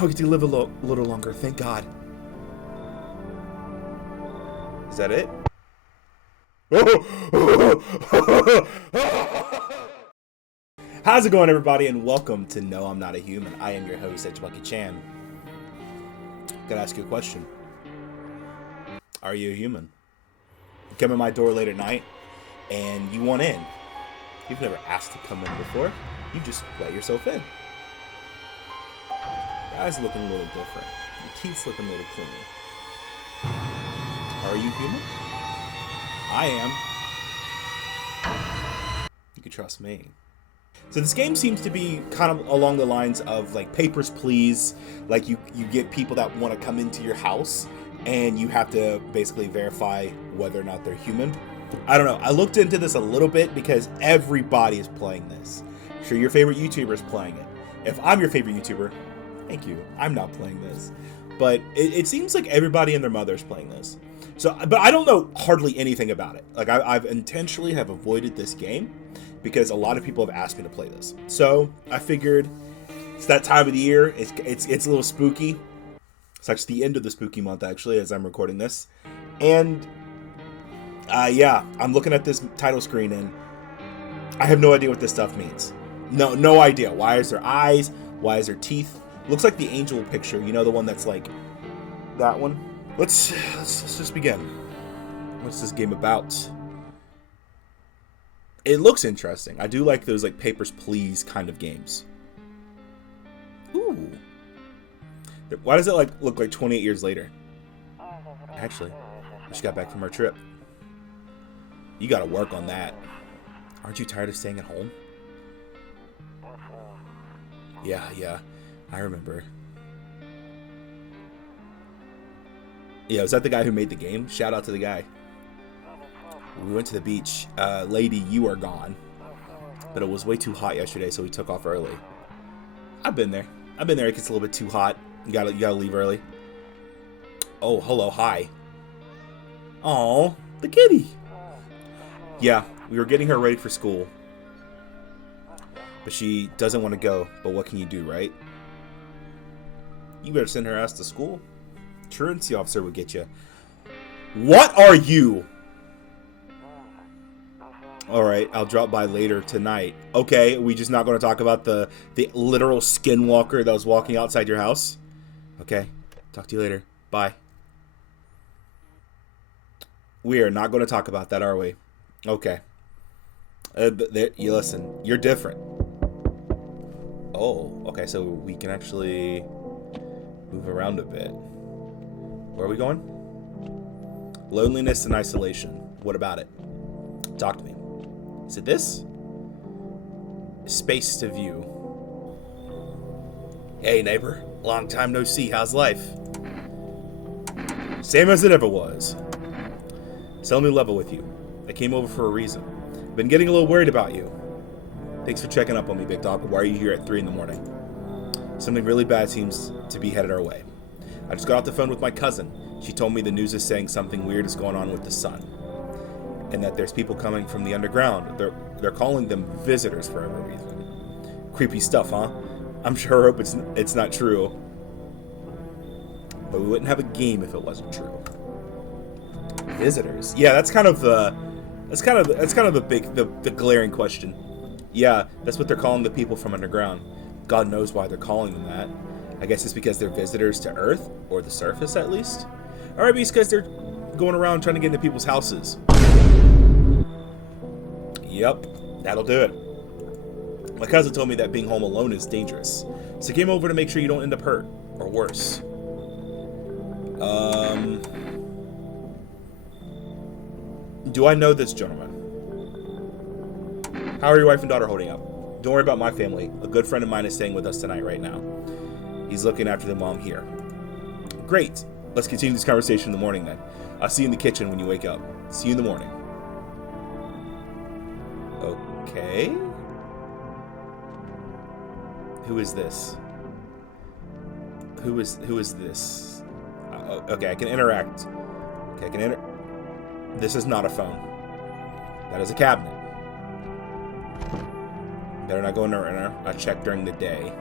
I'll get to live a little longer, thank God. Is that it? How's it going, everybody, and welcome to No, I'm Not a Human. I am your host, AgentBlackieChan. Gotta ask you a question. Are you a human? You come in my door late at night, and you want in. You've never asked to come in before. You just let yourself in. Your eyes looking a little different. Your teeth's looking a little cleaner. Are you human? I am. You can trust me. So this game seems to be kind of along the lines of like Papers, Please. Like you get people that want to come into your house and you have to basically verify whether or not they're human. I don't know. I looked into this a little bit because everybody is playing this. Sure, your favorite YouTuber is playing it. If I'm your favorite YouTuber, thank you. I'm not playing this. But it seems like everybody and their mother is playing this. So, but I don't know hardly anything about it. Like I've intentionally have avoided this game because a lot of people have asked me to play this. So I figured it's that time of the year. It's a little spooky. It's actually the end of the spooky month, actually, as I'm recording this. And yeah, I'm looking at this title screen and I have no idea what this stuff means. No idea. Why is there eyes? Why is there teeth? Looks like the angel picture. You know, the one that's like that one. Let's just begin. What's this game about? It looks interesting. I do like those like Papers, Please kind of games. Ooh. Why does it like look like 28 years later? Actually, we just got back from our trip. You gotta work on that. Aren't you tired of staying at home? Yeah, I remember. Yeah, was that the guy who made the game? Shout out to the guy. We went to the beach. Lady, you are gone. But it was way too hot yesterday, so we took off early. I've been there. It gets a little bit too hot. You gotta leave early. Oh, hello, hi. Oh, the kitty. Yeah, we were getting her ready for school. But she doesn't want to go. But what can you do, right? You better send her ass to school. Truancy officer would get you. What are you? Alright, I'll drop by later tonight. Okay, we just not going to talk about the literal skinwalker that was walking outside your house? Okay, talk to you later. Bye. We are not going to talk about that, are we? Okay. You listen, you're different. Oh, okay, so we can actually move around a bit. Where are we going? Loneliness and isolation. What about it? Talk to me. Is it this? Space to view. Hey, neighbor. Long time no see. How's life? Same as it ever was. So let me level with you. I came over for a reason. Been getting a little worried about you. Thanks for checking up on me, big dog. Why are you here at 3 in the morning? Something really bad seems to be headed our way. I just got off the phone with my cousin. She told me the news is saying something weird is going on with the sun. And that there's people coming from the underground. They're calling them visitors for every reason. Creepy stuff, huh? I'm sure I hope it's not true. But we wouldn't have a game if it wasn't true. Visitors. Yeah, that's kind of the glaring question. Yeah, that's what they're calling the people from underground. God knows why they're calling them that. I guess it's because they're visitors to Earth, or the surface at least. Or maybe it's because they're going around trying to get into people's houses. Yep, that'll do it. My cousin told me that being home alone is dangerous. So I came over to make sure you don't end up hurt, or worse. Do I know this gentleman? How are your wife and daughter holding up? Don't worry about my family. A good friend of mine is staying with us tonight right now. He's looking after them while I'm here. Great. Let's continue this conversation in the morning then. I'll see you in the kitchen when you wake up. See you in the morning. Okay. Who is this? Who is this? Okay, I can interact. Okay, I can This is not a phone. That is a cabinet. Better not go in there. I check during the day.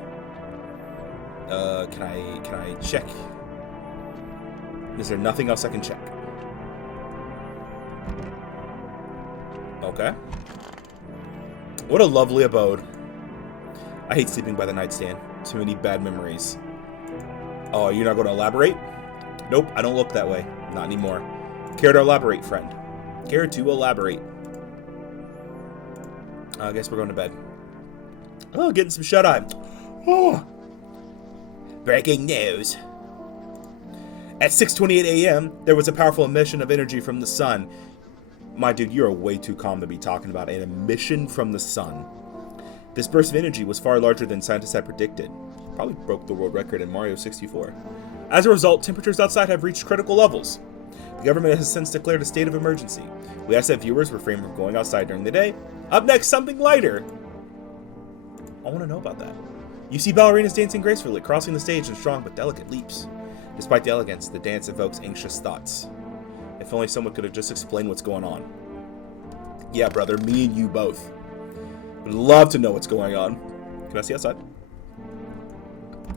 Can I check? Is there nothing else I can check? Okay. What a lovely abode. I hate sleeping by the nightstand. Too many bad memories. Oh, you're not going to elaborate? Nope, I don't look that way. Not anymore. Care to elaborate, friend? Care to elaborate? I guess we're going to bed. Oh, getting some shut-eye. Oh. Breaking news. At 6:28 a.m., there was a powerful emission of energy from the sun. My dude, you're way too calm to be talking about an emission from the sun. This burst of energy was far larger than scientists had predicted. Probably broke the world record in Mario 64. As a result, temperatures outside have reached critical levels. The government has since declared a state of emergency. We ask that viewers refrain from going outside during the day. Up next, something lighter. I want to know about that. You see ballerinas dancing gracefully, crossing the stage in strong but delicate leaps. Despite the elegance, the dance evokes anxious thoughts. If only someone could have just explained what's going on. Yeah, brother, me and you both. Would love to know what's going on. Can I see outside?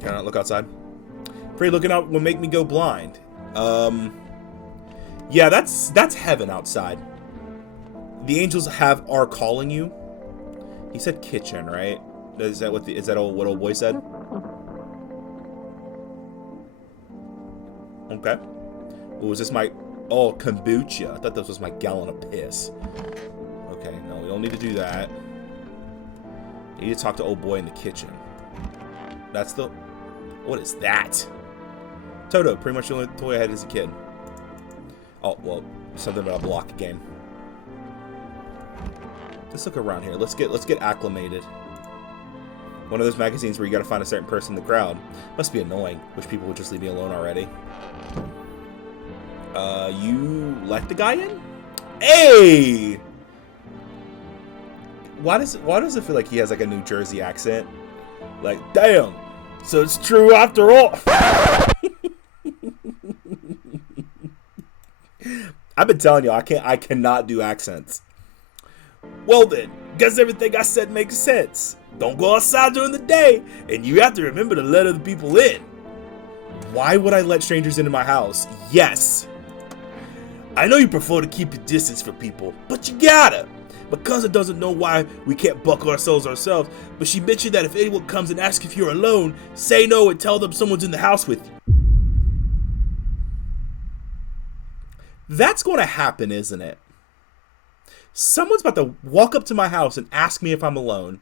Can I not look outside? Afraid looking out will make me go blind. Yeah, that's heaven outside. The angels are calling you. He said kitchen, right? Is that what old boy said? Okay. Was this my kombucha? I thought this was my gallon of piss. Okay, no, we don't need to do that. I need to talk to old boy in the kitchen. That's the... What is that? Toto, pretty much the only toy I had as a kid. Oh, well, something about a block game. Let's look around here. Let's get acclimated. One of those magazines where you gotta find a certain person in the crowd. Must be annoying. Wish people would just leave me alone already. You let the guy in? Hey! Why does it feel like he has like a New Jersey accent? Like, damn. So it's true after all. I've been telling you, I cannot do accents. Well then, guess everything I said makes sense. Don't go outside during the day, and you have to remember to let other people in. Why would I let strangers into my house? Yes. I know you prefer to keep your distance from people, but you gotta. My cousin doesn't know why we can't buckle ourselves, but she mentioned that if anyone comes and asks if you're alone, say no and tell them someone's in the house with you. That's going to happen, isn't it? Someone's about to walk up to my house and ask me if I'm alone.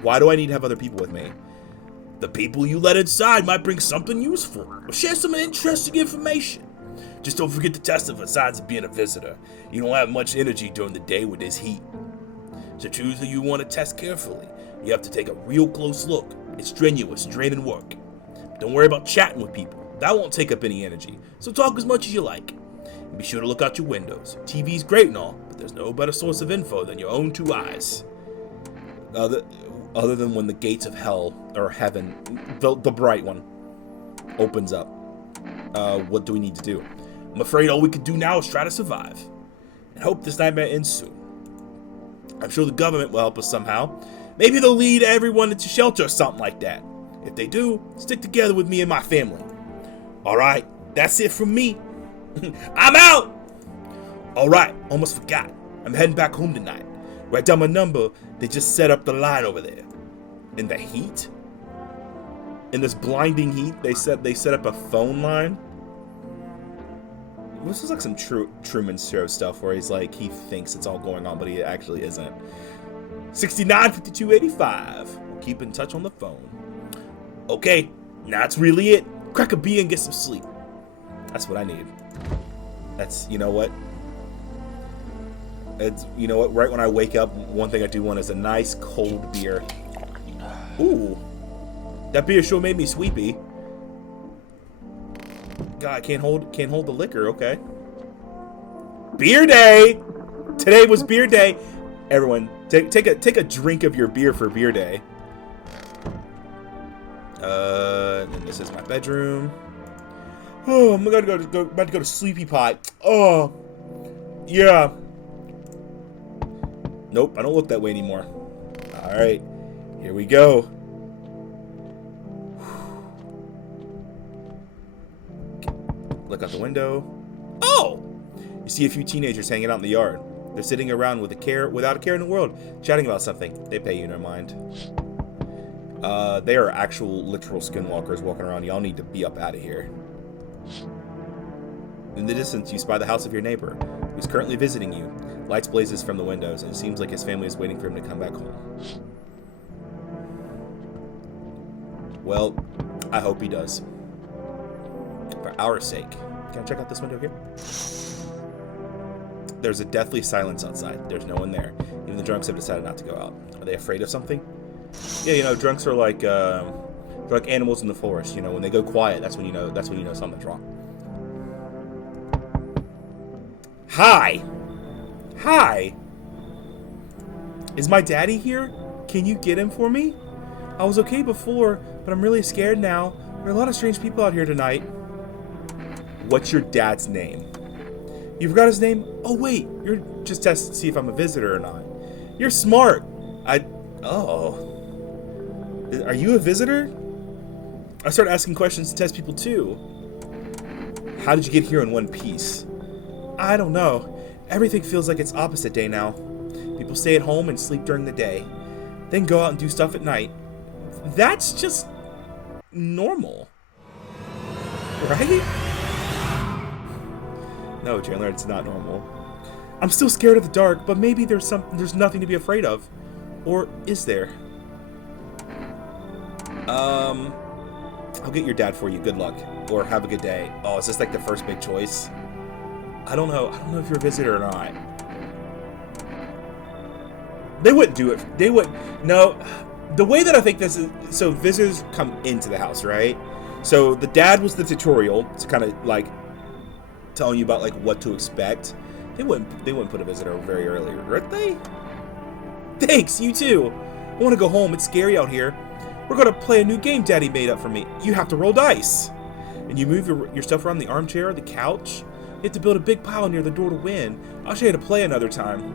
Why do I need to have other people with me? The people you let inside might bring something useful or share some interesting information. Just don't forget to test them for signs of being a visitor. You don't have much energy during the day with this heat. So choose who you want to test carefully. You have to take a real close look. It's strenuous, draining work. Don't worry about chatting with people. That won't take up any energy. So talk as much as you like. And be sure to look out your windows. TV's great and all, but there's no better source of info than your own two eyes. Other than when the gates of hell, or heaven, the bright one, opens up. What do we need to do? I'm afraid all we can do now is try to survive. And hope this nightmare ends soon. I'm sure the government will help us somehow. Maybe they'll lead everyone into shelter or something like that. If they do, stick together with me and my family. Alright, that's it from me. I'm out! Alright, almost forgot. I'm heading back home tonight. Write down my number. They just set up the line over there. In the heat? In this blinding heat, they set up a phone line? This is like some Truman Show stuff where he's like, he thinks it's all going on, but he actually isn't. 695285. We'll keep in touch on the phone. Okay, now that's really it. Crack a beer and get some sleep. That's what I need. That's, you know what? It's, you know what? Right when I wake up, one thing I do want is a nice cold beer. Ooh, that beer sure made me sleepy. God, can't hold the liquor. Okay. Beer day. Today was beer day. Everyone, take a drink of your beer for beer day. And this is my bedroom. Oh, I'm about to go to sleepy pot. Oh, yeah. Nope, I don't look that way anymore. All right, Here we go. Look out the window. Oh! You see a few teenagers hanging out in the yard. They're sitting around without a care in the world, chatting about something. They pay you no mind. They are actual, literal skinwalkers walking around. Y'all need to be up out of here. In the distance, you spy the house of your neighbor, who's currently visiting you. Lights blazes from the windows, and it seems like his family is waiting for him to come back home. Well, I hope he does. For our sake. Can I check out this window here? There's a deathly silence outside. There's no one there. Even the drunks have decided not to go out. Are they afraid of something? Yeah, you know, drunks are like animals in the forest. You know, when they go quiet, that's when you know something's wrong. Hi. Hi. Is my daddy here? Can you get him for me? I was okay before, but I'm really scared now. There are a lot of strange people out here tonight. What's your dad's name? You forgot his name? Oh, wait. You're just testing to see if I'm a visitor or not. You're smart. Oh. Are you a visitor? I started asking questions to test people, too. How did you get here in one piece? I don't know. Everything feels like it's opposite day now. People stay at home and sleep during the day. Then go out and do stuff at night. That's just normal. Right? No, Chandler, it's not normal. I'm still scared of the dark, but maybe there's nothing to be afraid of. Or is there? I'll get your dad for you. Good luck. Or have a good day. Oh, is this like the first big choice? I don't know. I don't know if you're a visitor or not. They wouldn't do it. They would. No. The way that I think this is, so visitors come into the house, right? So the dad was the tutorial to kind of like telling you about like what to expect. They wouldn't put a visitor very early, right? They? Thanks, you too. I want to go home. It's scary out here. We're gonna play a new game Daddy made up for me. You have to roll dice, and you move your stuff around the armchair, the couch. You have to build a big pile near the door to win. I'll show you how to play another time.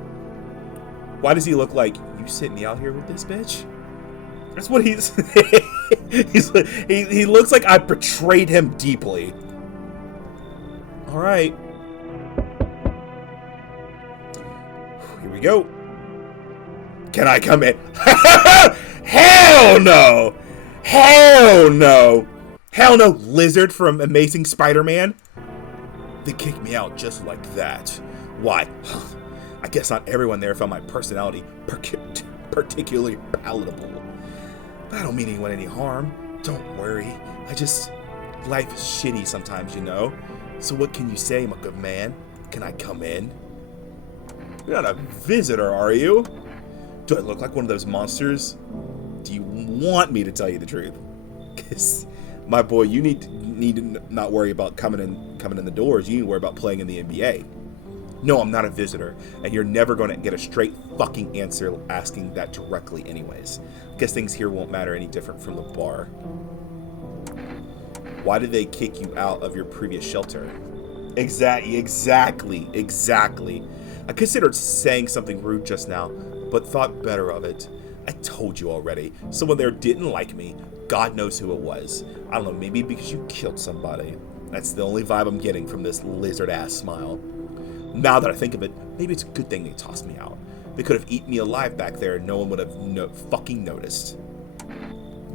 Why does he look like you sitting me out here with this bitch? That's what he's. he looks like I betrayed him deeply. All right. Here we go. Can I come in? Hell no! Hell no! Hell no, Lizard from Amazing Spider-Man. They kicked me out just like that. Why? I guess not everyone there found my personality particularly palatable. But I don't mean anyone any harm. Don't worry. Life is shitty sometimes, you know. So what can you say, my good man? Can I come in? You're not a visitor, are you? Do I look like one of those monsters? Do you want me to tell you the truth? Because, my boy, you need to not worry about coming in the doors. You need to worry about playing in the NBA. No, I'm not a visitor, and you're never going to get a straight fucking answer asking that directly anyways. Guess things here won't matter any different from the bar. Why did they kick you out of your previous shelter? Exactly. I considered saying something rude just now, but thought better of it. I told you already. Someone there didn't like me. God knows who it was. I don't know, maybe because you killed somebody. That's the only vibe I'm getting from this lizard-ass smile. Now that I think of it, maybe it's a good thing they tossed me out. They could have eaten me alive back there and no one would have fucking noticed.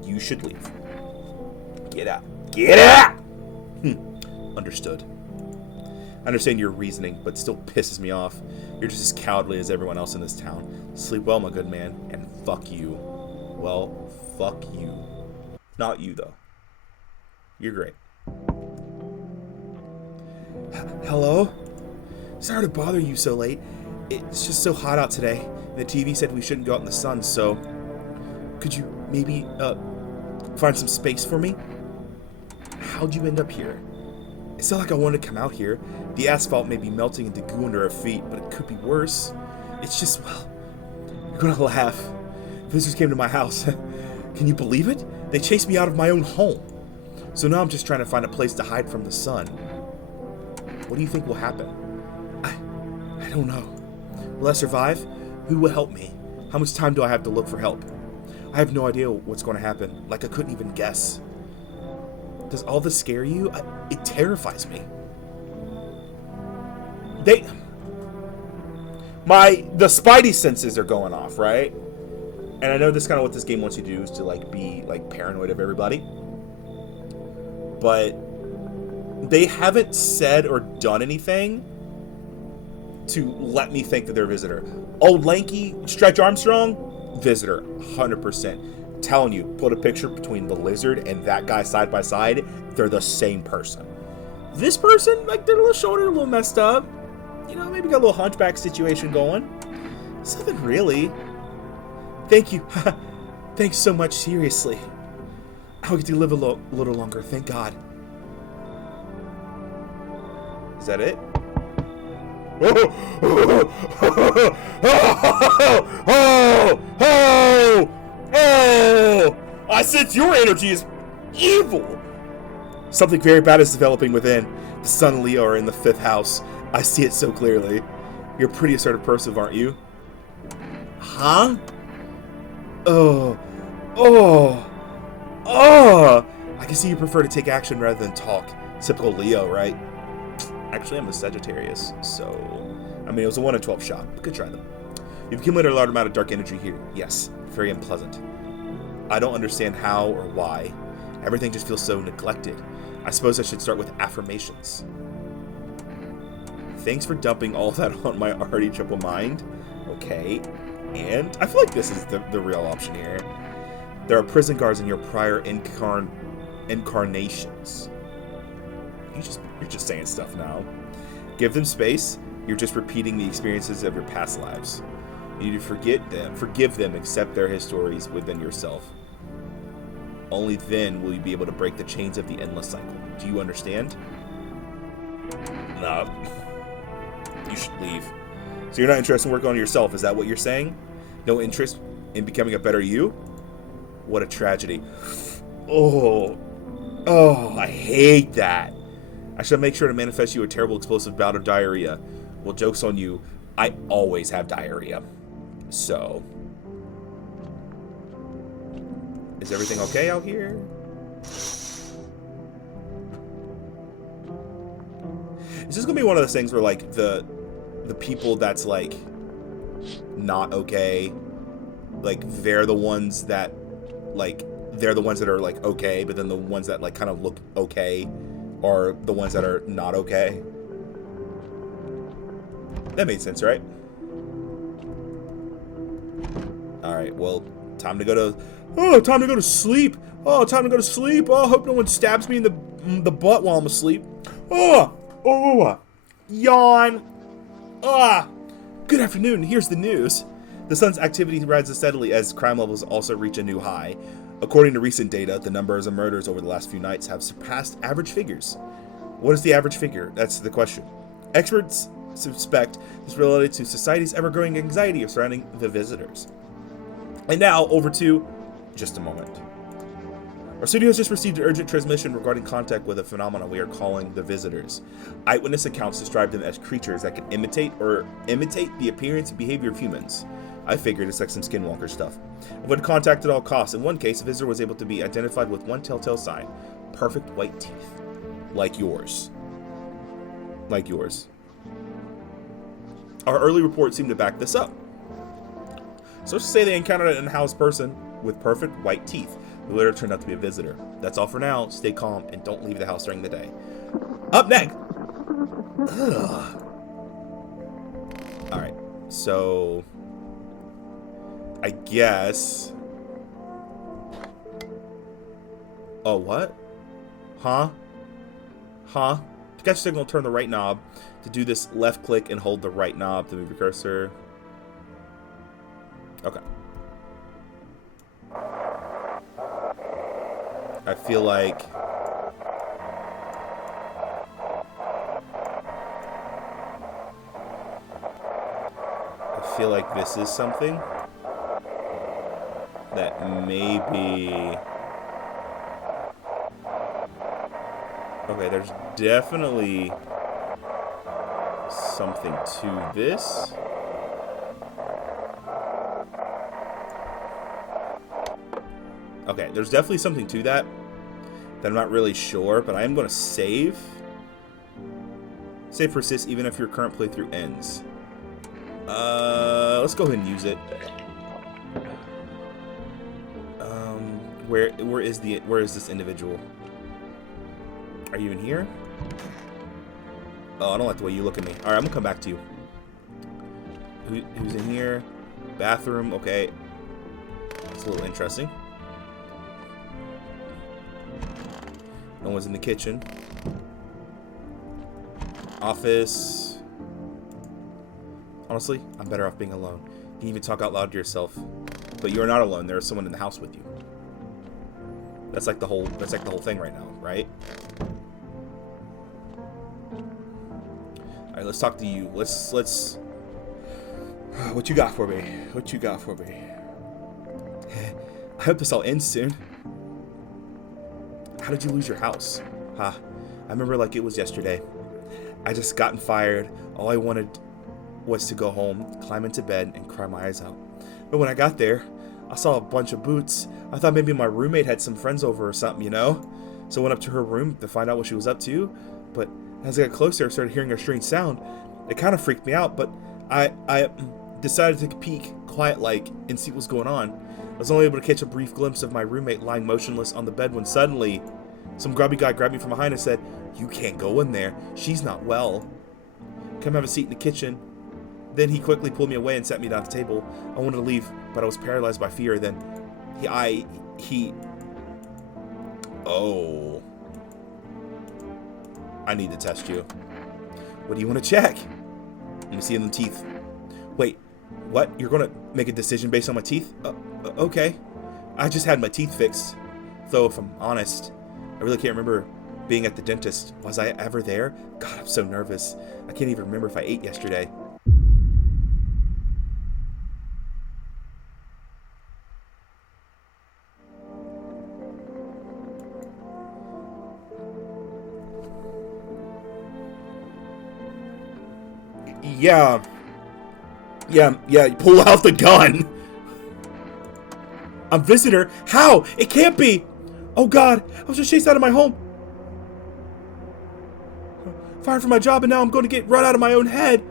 You should leave. Get out. Get out! Understood. I understand your reasoning, but still pisses me off. You're just as cowardly as everyone else in this town. Sleep well, my good man, and fuck you. Well, fuck you. Not you, though. You're great. Hello? Sorry to bother you so late. It's just so hot out today. The TV said we shouldn't go out in the sun, so... Could you maybe, find some space for me? How'd you end up here? It's not like I wanted to come out here. The asphalt may be melting into goo under our feet, but it could be worse. It's just, well, you're gonna laugh. Visitors came to my house. Can you believe it? They chased me out of my own home. So now I'm just trying to find a place to hide from the sun. What do you think will happen? I don't know. Will I survive? Who will help me? How much time do I have to look for help? I have no idea what's going to happen. Like, I couldn't even guess. Does all this scare you? It terrifies me. The Spidey senses are going off, right? And I know this is kind of what this game wants you to do, is to like be like paranoid of everybody. But they haven't said or done anything to let me think that they're a visitor. Old lanky Stretch Armstrong, visitor, 100%. Telling you, put a picture between the lizard and that guy side by side, they're the same person. This person, like, their little shoulder a little messed up. You know, maybe got a little hunchback situation going. Something really. Thank you. Thanks so much, seriously. I'll get to live a little longer, thank God. Is that it? Oh! I sense your energy is evil. Something very bad is developing within. The sun and Leo are in the 5th house. I see it so clearly. You're a pretty assertive person, aren't you? Huh? Oh. I can see you prefer to take action rather than talk. Typical Leo, right? Actually, I'm a Sagittarius, so... I mean, it was a 1 in 12 shot, but good try, though. You've accumulated a large amount of dark energy here. Yes, very unpleasant. I don't understand how or why. Everything just feels so neglected. I suppose I should start with affirmations. Thanks for dumping all that on my already triple mind. Okay. And I feel like this is the real option here. There are prison guards in your prior incarnations. You're just saying stuff now. Give them space. You're just repeating the experiences of your past lives. You need to forgive them, accept their histories within yourself. Only then will you be able to break the chains of the endless cycle. Do you understand? No. You should leave. So you're not interested in working on yourself, is that what you're saying? No interest in becoming a better you? What a tragedy. Oh, I hate that. I should make sure to manifest you a terrible explosive bout of diarrhea. Well, joke's on you. I always have diarrhea. So, is everything okay out here? Is this gonna be one of those things where, like, the people that's, like, not okay, like, they're the ones that are, like, okay, but then the ones that, like, kind of look okay are the ones that are not okay? That made sense, right? Alright, well, time to go to sleep. Oh, time to go to sleep. Oh, I hope no one stabs me in the butt while I'm asleep. Yawn. Good afternoon. Here's the news. The sun's activity rises steadily as crime levels also reach a new high. According to recent data, the numbers of murders over the last few nights have surpassed average figures. What is the average figure? That's the question. Experts suspect this related to society's ever-growing anxiety surrounding the visitors. And now, over to just a moment. Our studio has just received an urgent transmission regarding contact with a phenomenon we are calling the visitors. Eyewitness accounts describe them as creatures that can imitate the appearance and behavior of humans. I figured it's like some skinwalker stuff. Avoid contact at all costs. In one case, a visitor was able to be identified with one telltale sign: perfect white teeth. Like yours. Like yours. Our early reports seem to back this up. So let's say they encountered an in-house person with perfect white teeth who later turned out to be a visitor. That's all for now. Stay calm and don't leave the house during the day. Up next. Alright, so I guess. Oh, what? Huh? To catch a signal, turn the right knob. To do this, left click and hold the right knob to move your cursor. Okay. I feel like this is something that maybe. Okay, there's definitely something to this. Okay, there's definitely something to that I'm not really sure, but I am going to save. Save persist even if your current playthrough ends. Let's go ahead and use it. Where is this individual? Are you in here? Oh, I don't like the way you look at me. All right, I'm gonna come back to you. Who's in here? Bathroom. Okay, it's a little interesting. No one's in the kitchen. Office. Honestly, I'm better off being alone. You can even talk out loud to yourself. But you are not alone. There is someone in the house with you. That's like the whole thing right now, right? Alright, let's talk to you. Let's what you got for me? What you got for me? I hope this all ends soon. How did you lose your house? I remember like it was yesterday. I just gotten fired. All I wanted was to go home, climb into bed, and cry my eyes out. But when I got there, I saw a bunch of boots. I thought maybe my roommate had some friends over or something, you know? So I went up to her room to find out what she was up to. But as I got closer, I started hearing a strange sound. It kind of freaked me out, but I decided to take a peek, quiet-like, and see what was going on. I was only able to catch a brief glimpse of my roommate lying motionless on the bed when suddenly some grubby guy grabbed me from behind and said, "You can't go in there. She's not well. Come have a seat in the kitchen." Then he quickly pulled me away and sat me down at the table. I wanted to leave, but I was paralyzed by fear. Then Oh. I need to test you. What do you want to check? Let me see them teeth. Wait, what? You're going to make a decision based on my teeth? Okay. I just had my teeth fixed. Though, if I'm honest, I really can't remember being at the dentist. Was I ever there? God, I'm so nervous. I can't even remember if I ate yesterday. Yeah, pull out the gun. I'm visitor. How? It can't be. Oh God, I was just chased out of my home. Fired from my job and now I'm going to get run out of my own head.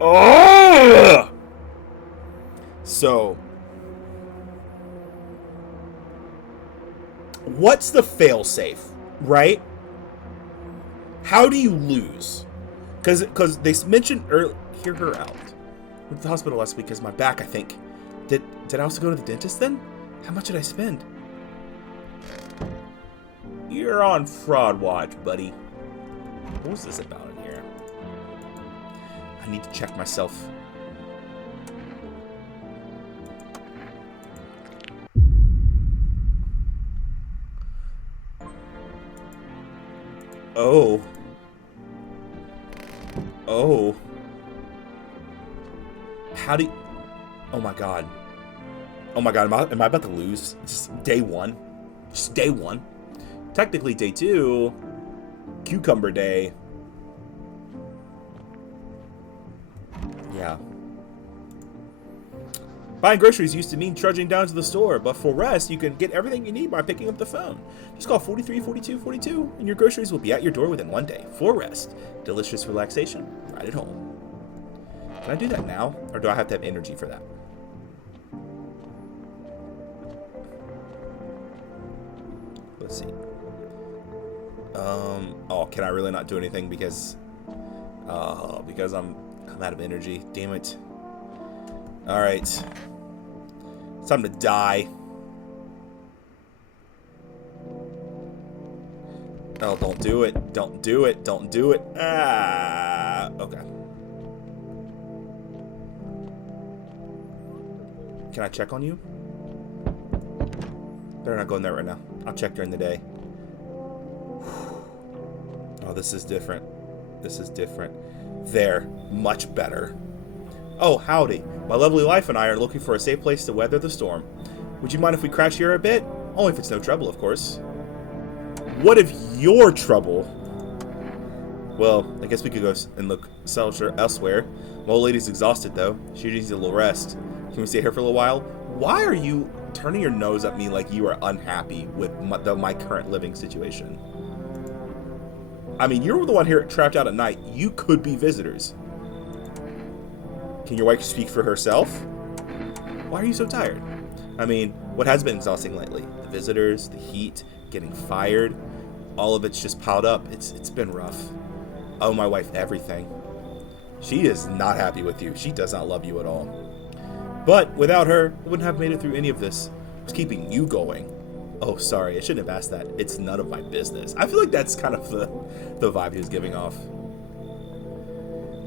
Oh! So, what's the failsafe, right? How do you lose? Because they mentioned earlier, hear her out. I went to the hospital last week because my back, I think. Did I also go to the dentist then? How much did I spend? You're on fraud watch, buddy. What was this about in here? I need to check myself. Oh. Oh. How do you... Oh my God. Oh my God, am I about to lose? Just day one. Just day one. Technically day two. Cucumber day. Yeah. Buying groceries used to mean trudging down to the store, but for rest, you can get everything you need by picking up the phone. Just call 434242 and your groceries will be at your door within one day. For rest. Delicious relaxation right at home. Can I do that now? Or do I have to have energy for that? Let's see. Oh, can I really not do anything because I'm out of energy. Damn it. Alright. It's time to die. Oh, don't do it. Don't do it. Don't do it. Ah, okay. Can I check on you? Better not go in there right now. I'll check during the day. Oh, this is different. This is different. There. Much better. Oh, howdy. My lovely wife and I are looking for a safe place to weather the storm. Would you mind if we crash here a bit? Only if it's no trouble, of course. What if you're trouble? Well, I guess we could go and look elsewhere. My old lady's exhausted, though. She needs a little rest. Can we stay here for a little while? Why are you turning your nose at me like you are unhappy with my current living situation? I mean, you're the one here trapped out at night. You could be visitors. Can your wife speak for herself? Why are you so tired? I mean, what has been exhausting lately? The visitors, the heat, getting fired. All of it's just piled up. It's been rough. I owe my wife everything. She is not happy with you. She does not love you at all. But without her, I wouldn't have made it through any of this. What's keeping you going? Oh, sorry. I shouldn't have asked that. It's none of my business. I feel like that's kind of the vibe he was giving off.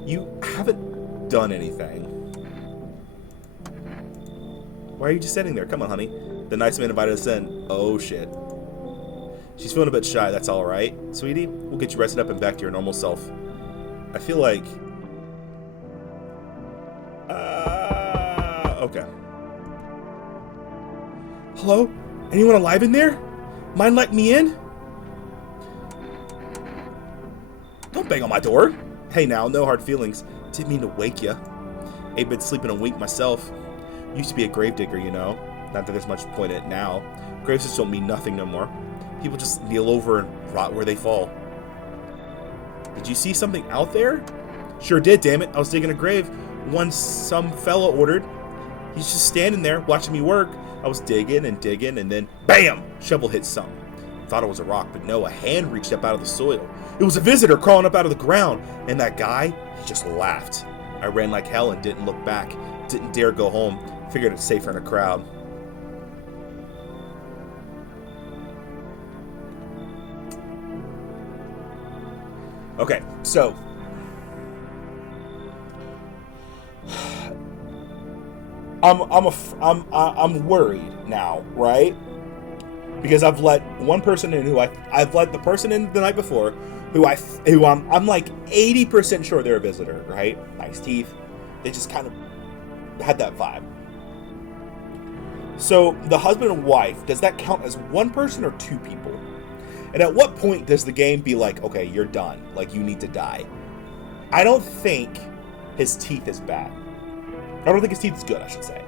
You haven't done anything. Why are you just sitting there? Come on, honey. The nice man invited us in. Oh, shit. She's feeling a bit shy. That's all right. Sweetie, we'll get you rested up and back to your normal self. I feel like... okay. Hello? Anyone alive in there? Mind letting me in? Don't bang on my door. Hey now, no hard feelings. Didn't mean to wake ya. Ain't been sleeping a wink myself. Used to be a gravedigger, you know. Not that there's much point in it now. Graves just don't mean nothing no more. People just kneel over and rot where they fall. Did you see something out there? Sure did, damn it. I was digging a grave. One some fella ordered. He's just standing there watching me work. I was digging and digging and then BAM! Shovel hit some. Thought it was a rock, but no, a hand reached up out of the soil. It was a visitor crawling up out of the ground. And that guy, he just laughed. I ran like hell and didn't look back. Didn't dare go home. Figured it's safer in a crowd. Okay, so I'm worried now, right? Because I've let one person in I've let the person in the night before who I'm like 80% sure they're a visitor, right? Nice teeth. They just kind of had that vibe. So the husband and wife, does that count as one person or two people? And at what point does the game be like, okay, you're done. Like, you need to die? I don't think his teeth is bad. I don't think his teeth is good, I should say.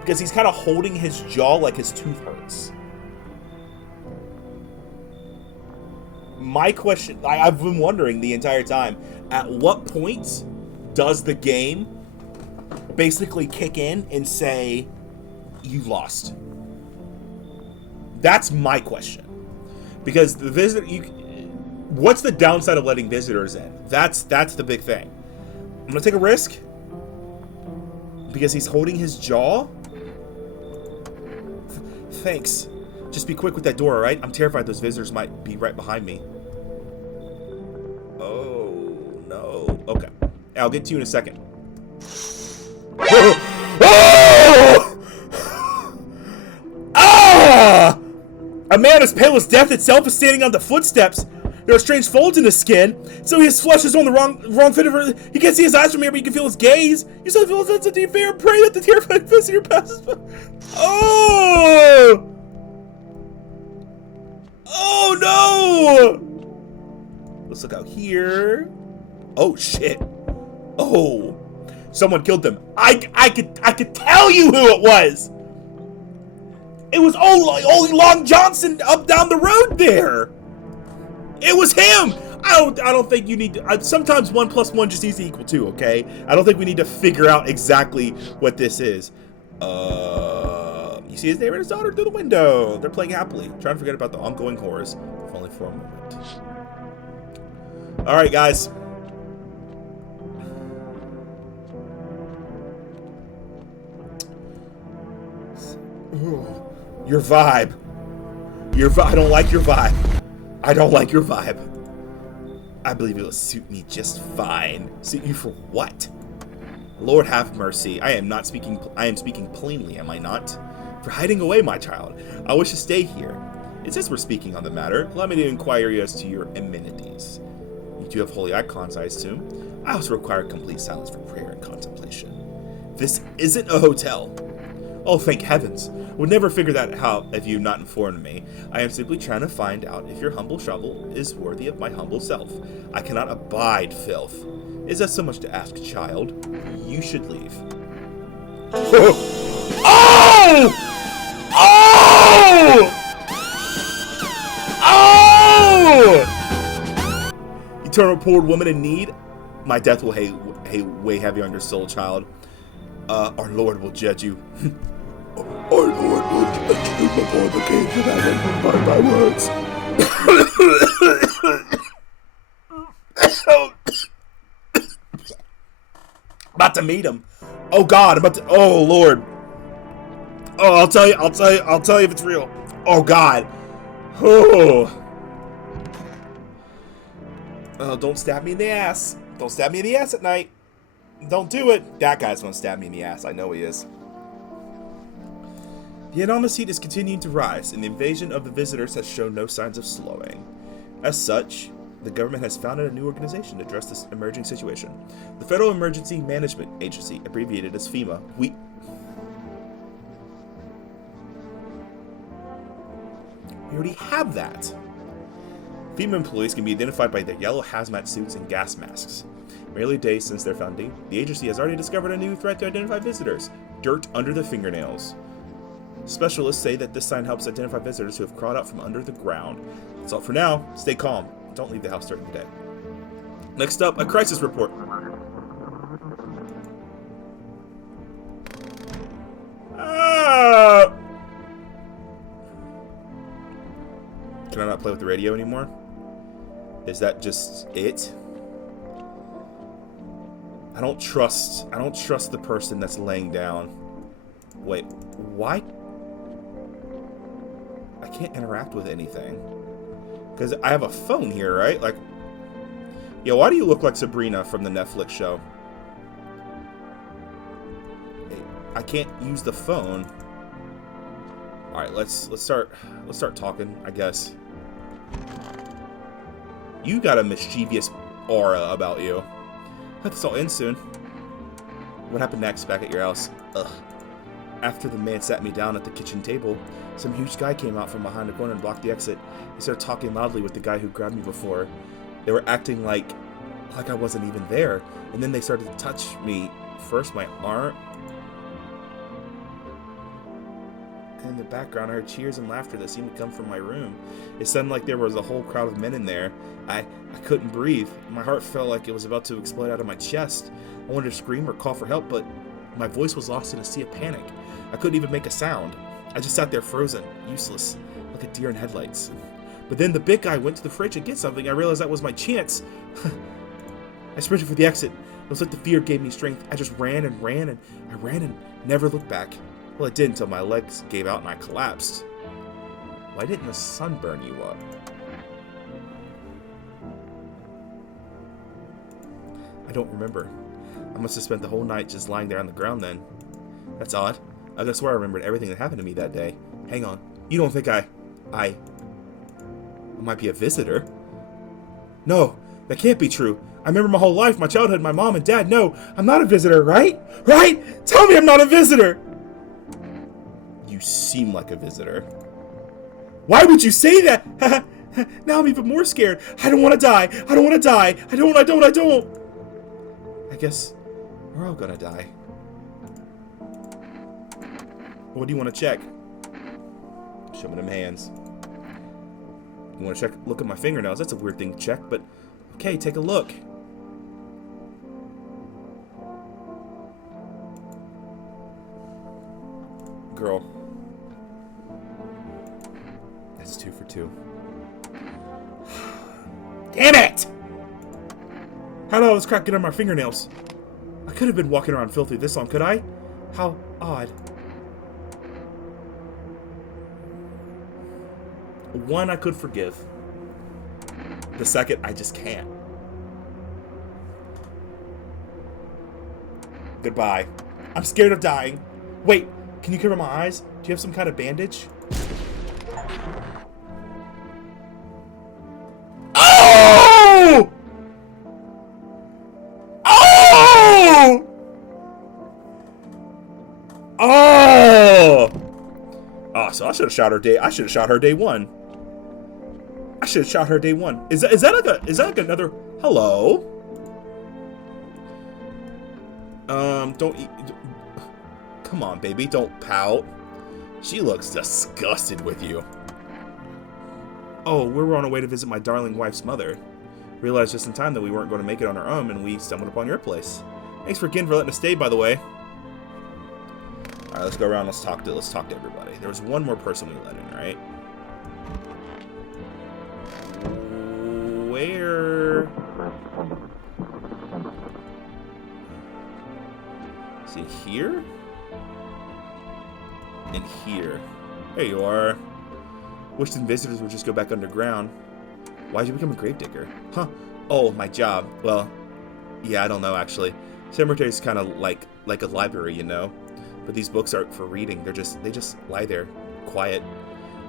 Because he's kind of holding his jaw like his tooth hurts. My question, I've been wondering the entire time, at what point does the game basically kick in and say, you lost? That's my question. Because the visitor, what's the downside of letting visitors in? That's the big thing. I'm gonna take a risk because he's holding his jaw. Thanks. Just be quick with that door, all right? I'm terrified those visitors might be right behind me. Oh no. Okay, I'll get to you in a second. Ah! A man as pale as death itself is standing on the footsteps. There are strange folds in his skin, so his flesh is on the wrong fit of her. He can't see his eyes from here, but you can feel his gaze. You still feel a sense of deep fear and pray that the terrified visitor passes by. Oh! Oh no! Let's look out here. Oh shit! Oh, someone killed them. I could tell you who it was. It was old Long Johnson up down the road there. It was him. I don't think you need to. Sometimes 1 + 1 just needs to equal 2. Okay. I don't think we need to figure out exactly what this is. You see his neighbor and his daughter through the window. They're playing happily, trying to forget about the ongoing horrors, if only for a moment. All right, guys. Your vibe. I don't like your vibe. I don't like your vibe. I believe it will suit me just fine. Suit you for what? Lord have mercy. I am speaking plainly, am I not? For hiding away, my child. I wish to stay here. And since we're speaking on the matter, allow me to inquire as to your amenities. You do have holy icons, I assume. I also require complete silence for prayer and contemplation. This isn't a hotel. Oh, thank heavens. Would never figure that out if you not informed me. I am simply trying to find out if your humble shovel is worthy of my humble self. I cannot abide filth. Is that so much to ask, child? You should leave. Oh! Oh! Oh! Eternal poor woman in need? My death will weigh heavy on your soul, child. Our Lord will judge you. Our Lord will judge you before the kings of heaven will mark my words. About to meet him. Oh God, oh Lord. Oh, I'll tell you if it's real. Oh God. Oh. Oh, don't stab me in the ass. Don't stab me in the ass at night. Don't do it. That guy's gonna stab me in the ass. I know he is. The anomalous heat is continuing to rise, and the invasion of the visitors has shown no signs of slowing. As such, the government has founded a new organization to address this emerging situation. The Federal Emergency Management Agency, abbreviated as FEMA. We already have that. FEMA employees can be identified by their yellow hazmat suits and gas masks. Merely days since their founding, the agency has already discovered a new threat to identify visitors: dirt under the fingernails. Specialists say that this sign helps identify visitors who have crawled out from under the ground. That's all for now. Stay calm. Don't leave the house during the day. Next up, a crisis report. Can I not play with the radio anymore? Is that just it? I don't trust the person that's laying down. Wait, why? I can't interact with anything. Because I have a phone here, right? Like, yo, why do you look like Sabrina from the Netflix show? I can't use the phone. All right, let's start talking, I guess. You got a mischievous aura about you. Let this all end soon. What happened next back at your house? Ugh. After the man sat me down at the kitchen table, some huge guy came out from behind the corner and blocked the exit. He started talking loudly with the guy who grabbed me before. They were acting like I wasn't even there, and then they started to touch me. First my arm. In the background, I heard cheers and laughter that seemed to come from my room. It sounded like there was a whole crowd of men in there. I couldn't breathe. My heart felt like it was about to explode out of my chest. I wanted to scream or call for help, but my voice was lost in a sea of panic. I couldn't even make a sound. I just sat there frozen, useless, like a deer in headlights. But then the big guy went to the fridge to get something. I realized that was my chance. I sprinted for the exit. It was like the fear gave me strength. I just ran and ran and I ran and never looked back. Well, it did until my legs gave out and I collapsed. Why didn't the sun burn you up? I don't remember. I must have spent the whole night just lying there on the ground then. That's odd. I swear I remembered everything that happened to me that day. Hang on. You don't think I might be a visitor? No, that can't be true. I remember my whole life, my childhood, my mom and dad. No, I'm not a visitor, right? Right? Tell me I'm not a visitor! You seem like a visitor. Why would you say that? Now I'm even more scared. I don't want to die. I don't want to die. I don't. I guess we're all gonna die. What do you want to check? Show me them hands. You want to check? Look at my fingernails. That's a weird thing to check, but okay, take a look. Girl. That's 2 for 2. Damn it! How did all this crap get on my fingernails? I could have been walking around filthy this long, could I? How odd. One, I could forgive. The second, I just can't. Goodbye. I'm scared of dying. Wait, can you cover my eyes? Do you have some kind of bandage? Oh! Oh! Oh! Oh, so I should have shot her day. I should have shot her day one. I should have shot her day one. Is that like another hello? Don't eat. Come on, baby, don't pout. She looks disgusted with you. Oh, we were on our way to visit my darling wife's mother. Realized just in time that we weren't going to make it on our own, and we stumbled upon your place. Thanks for letting us stay, by the way. All right, let's go around. Let's talk to everybody. There was one more person we let in, right? Where? Is it here? And here. There you are. Wish the visitors would just go back underground. Why'd you become a gravedigger? Huh? Oh, my job. Well, yeah, I don't know actually. Cemetery's kind of like a library, you know. But these books aren't for reading. They just lie there, quiet.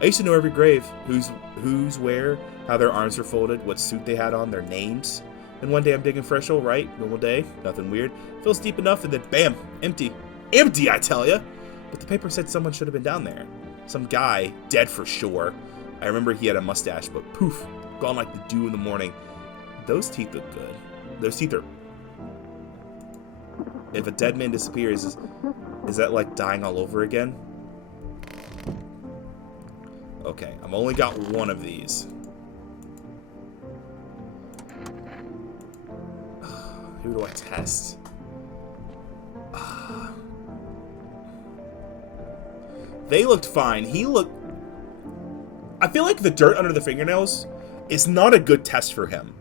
I used to know every grave, who's where, how their arms were folded, what suit they had on, their names. And one day I'm digging fresh hole, right? Normal day, nothing weird. Feels deep enough, and then bam, empty. Empty, I tell ya! But the paper said someone should have been down there. Some guy, dead for sure. I remember he had a mustache, but poof, gone like the dew in the morning. Those teeth look good. Those teeth are... If a dead man disappears, is that like dying all over again? Okay, I've only got one of these. Who do I test? They looked fine. He looked... I feel like the dirt under the fingernails is not a good test for him.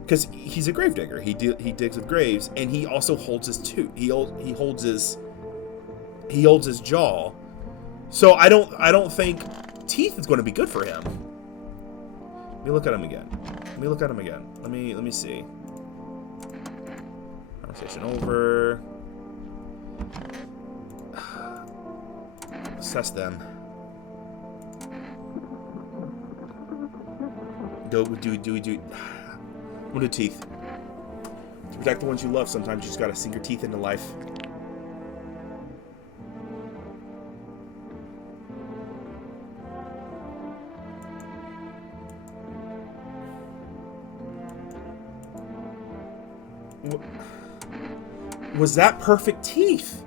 Because he's a gravedigger. He digs with graves, and he also holds his tooth. He holds his jaw. So I don't think teeth is going to be good for him. Let me look at him again. Let me see. Conversation over. Assess them. Do. I'm gonna do teeth. To protect the ones you love, sometimes you just gotta sink your teeth into life. Was that perfect teeth?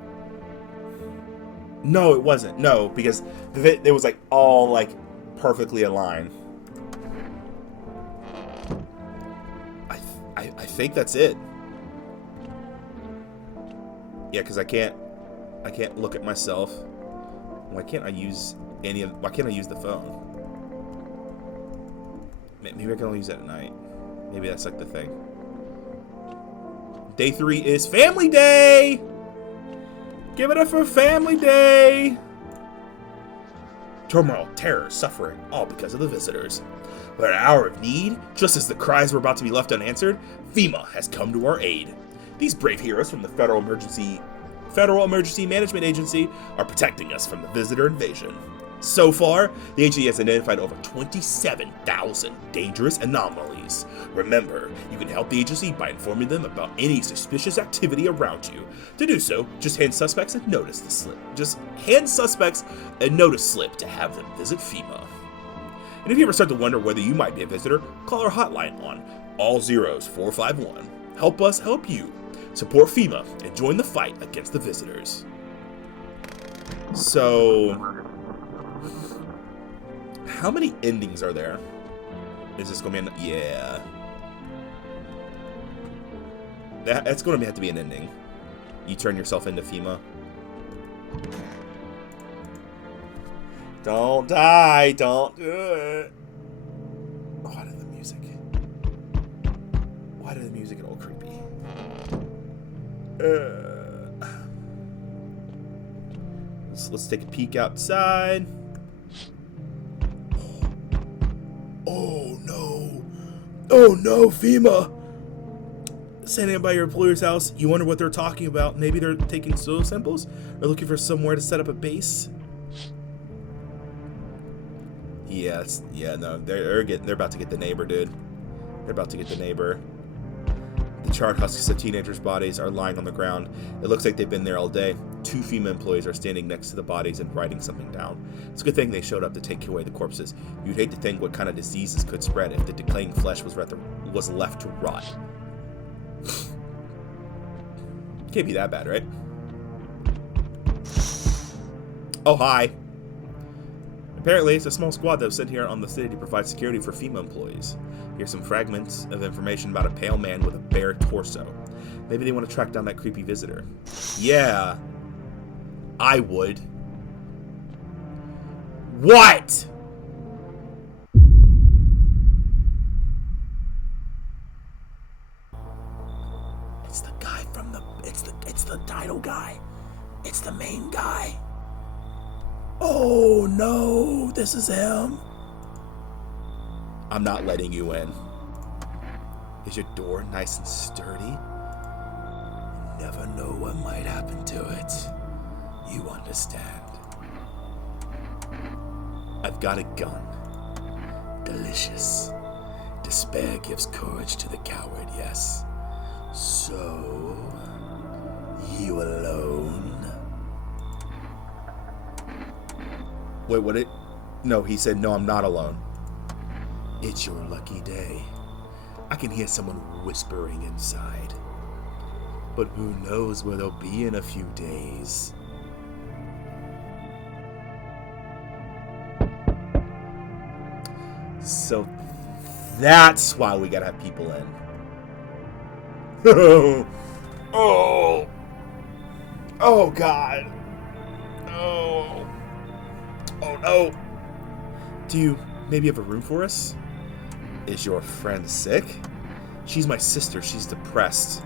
No, it wasn't. No, because it was like all like perfectly aligned. I think that's it. Yeah, because I can't look at myself. Why can't I use the phone? Maybe I can only use that at night. Maybe that's like the thing. Day 3 is Family Day! Give it up for Family Day! Turmoil, terror, suffering, all because of the visitors. But at an hour of need, just as the cries were about to be left unanswered, FEMA has come to our aid. These brave heroes from the Federal Emergency Management Agency are protecting us from the visitor invasion. So far, the agency has identified over 27,000 dangerous anomalies. Remember, you can help the agency by informing them about any suspicious activity around you. To do so, just hand suspects a notice slip. To have them visit FEMA. And if you ever start to wonder whether you might be a visitor, call our hotline on all zeros 451. Help us help you. Support FEMA and join the fight against the visitors. So... how many endings are there? Is this going to be yeah. That's going to have to be an ending. You turn yourself into FEMA. Don't die. Don't do it. Why did the music get all creepy? Let's take a peek outside. Oh no, FEMA! Standing by your employer's house, you wonder what they're talking about. Maybe they're taking soil samples or looking for somewhere to set up a base. No, they're about to get the neighbor, dude. They're about to get the neighbor. The charred husks of teenagers' bodies are lying on the ground. It looks like they've been there all day. 2 female employees are standing next to the bodies and writing something down. It's a good thing they showed up to take away the corpses. You'd hate to think what kind of diseases could spread if the decaying flesh was left to rot. Can't be that bad, right? Oh, hi. Apparently, it's a small squad that was sent here on the city to provide security for female employees. Here's some fragments of information about a pale man with a bare torso. Maybe they want to track down that creepy visitor. Yeah. I would. What? It's the guy from the... It's the title guy. It's the main guy. Oh no, this is him. I'm not letting you in. Is your door nice and sturdy? You never know what might happen to it. You understand. I've got a gun. Delicious. Despair gives courage to the coward, yes. So, you alone? Wait, what it? No, he said, no, I'm not alone. It's your lucky day. I can hear someone whispering inside. But who knows where they'll be in a few days. So that's why we gotta have people in. Oh. Oh, God. Oh. Oh, no. Do you maybe have a room for us? Is your friend sick? She's my sister. She's depressed.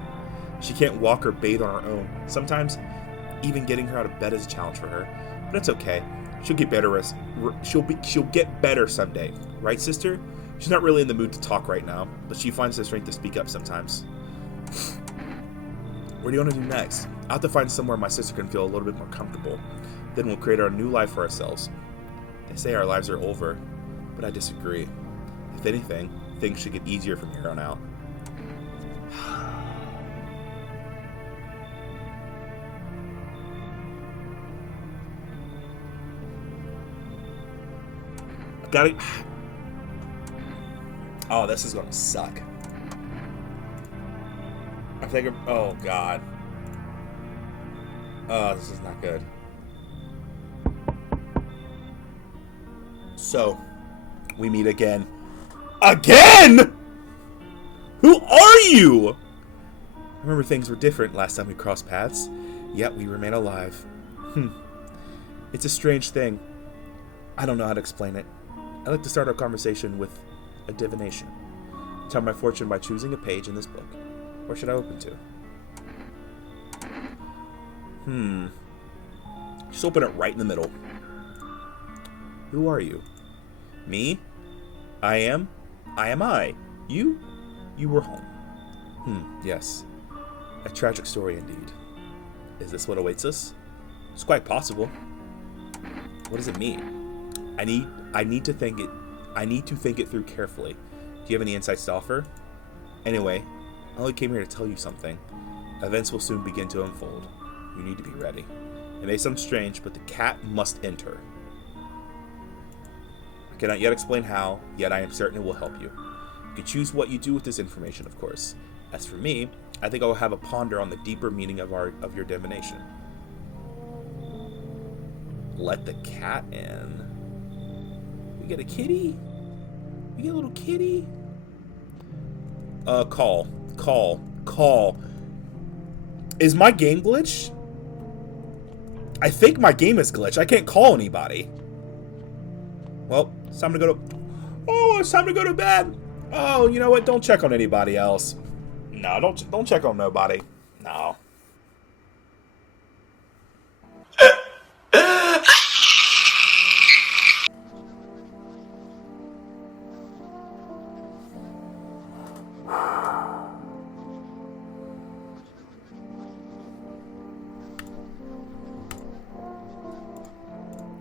She can't walk or bathe on her own. Sometimes, even getting her out of bed is a challenge for her. But it's okay. She'll get better. She'll get better someday, right, sister? She's not really in the mood to talk right now, but she finds the strength to speak up sometimes. What do you want to do next? I'll have to find somewhere my sister can feel a little bit more comfortable. Then we'll create our new life for ourselves. They say our lives are over, but I disagree. If anything, things should get easier from here on out. Got it. Oh, this is gonna suck. I think. Oh God. Oh, this is not good. So, we meet again. Again? Who are you? I remember things were different last time we crossed paths, yet we remain alive. It's a strange thing. I don't know how to explain it. I like to start our conversation with a divination. Tell my fortune by choosing a page in this book. Where should I open to? Just open it right in the middle. Who are you? Me? I am I. You? You were home. Yes. A tragic story indeed. Is this what awaits us? It's quite possible. What does it mean? I need to think it through carefully. Do you have any insights to offer? Anyway, I only came here to tell you something. Events will soon begin to unfold. You need to be ready. It may sound strange, but the cat must enter. I cannot yet explain how, yet I am certain it will help you. You can choose what you do with this information, of course. As for me, I think I will have a ponder on the deeper meaning of your divination. Let the cat in. We get a kitty? We get a little kitty? Call. Is my game glitched? I think my game is glitched. I can't call anybody. Well, it's time to go to... Oh, it's time to go to bed. Oh, you know what? Don't check on anybody else. No, don't check on nobody. No.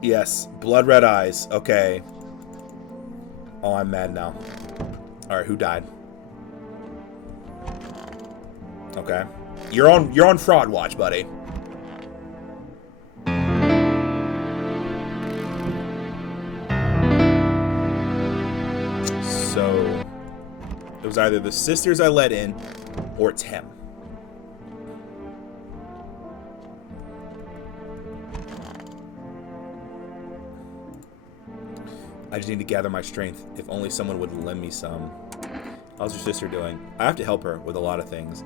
Yes, blood red eyes. Okay. Oh, I'm mad now. All right, who died? Okay. You're on fraud watch, buddy. was either the sisters I let in, or it's him. I just need to gather my strength. If only someone would lend me some. How's your sister doing? I have to help her with a lot of things.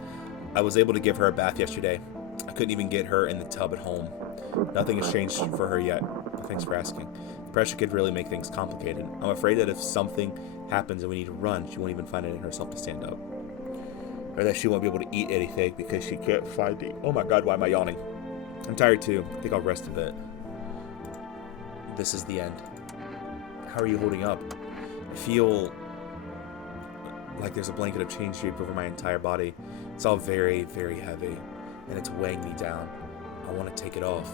I was able to give her a bath yesterday. I couldn't even get her in the tub at home. Nothing has changed for her yet. Thanks for asking. The pressure could really make things complicated. I'm afraid that if something happens and we need to run, she won't even find it in herself to stand up. Or that she won't be able to eat anything because she can't find it. Oh my god, why am I yawning? I'm tired too. I think I'll rest a bit. This is the end. How are you holding up? I feel like there's a blanket of change draped over my entire body. It's all very, very heavy, and it's weighing me down. I want to take it off.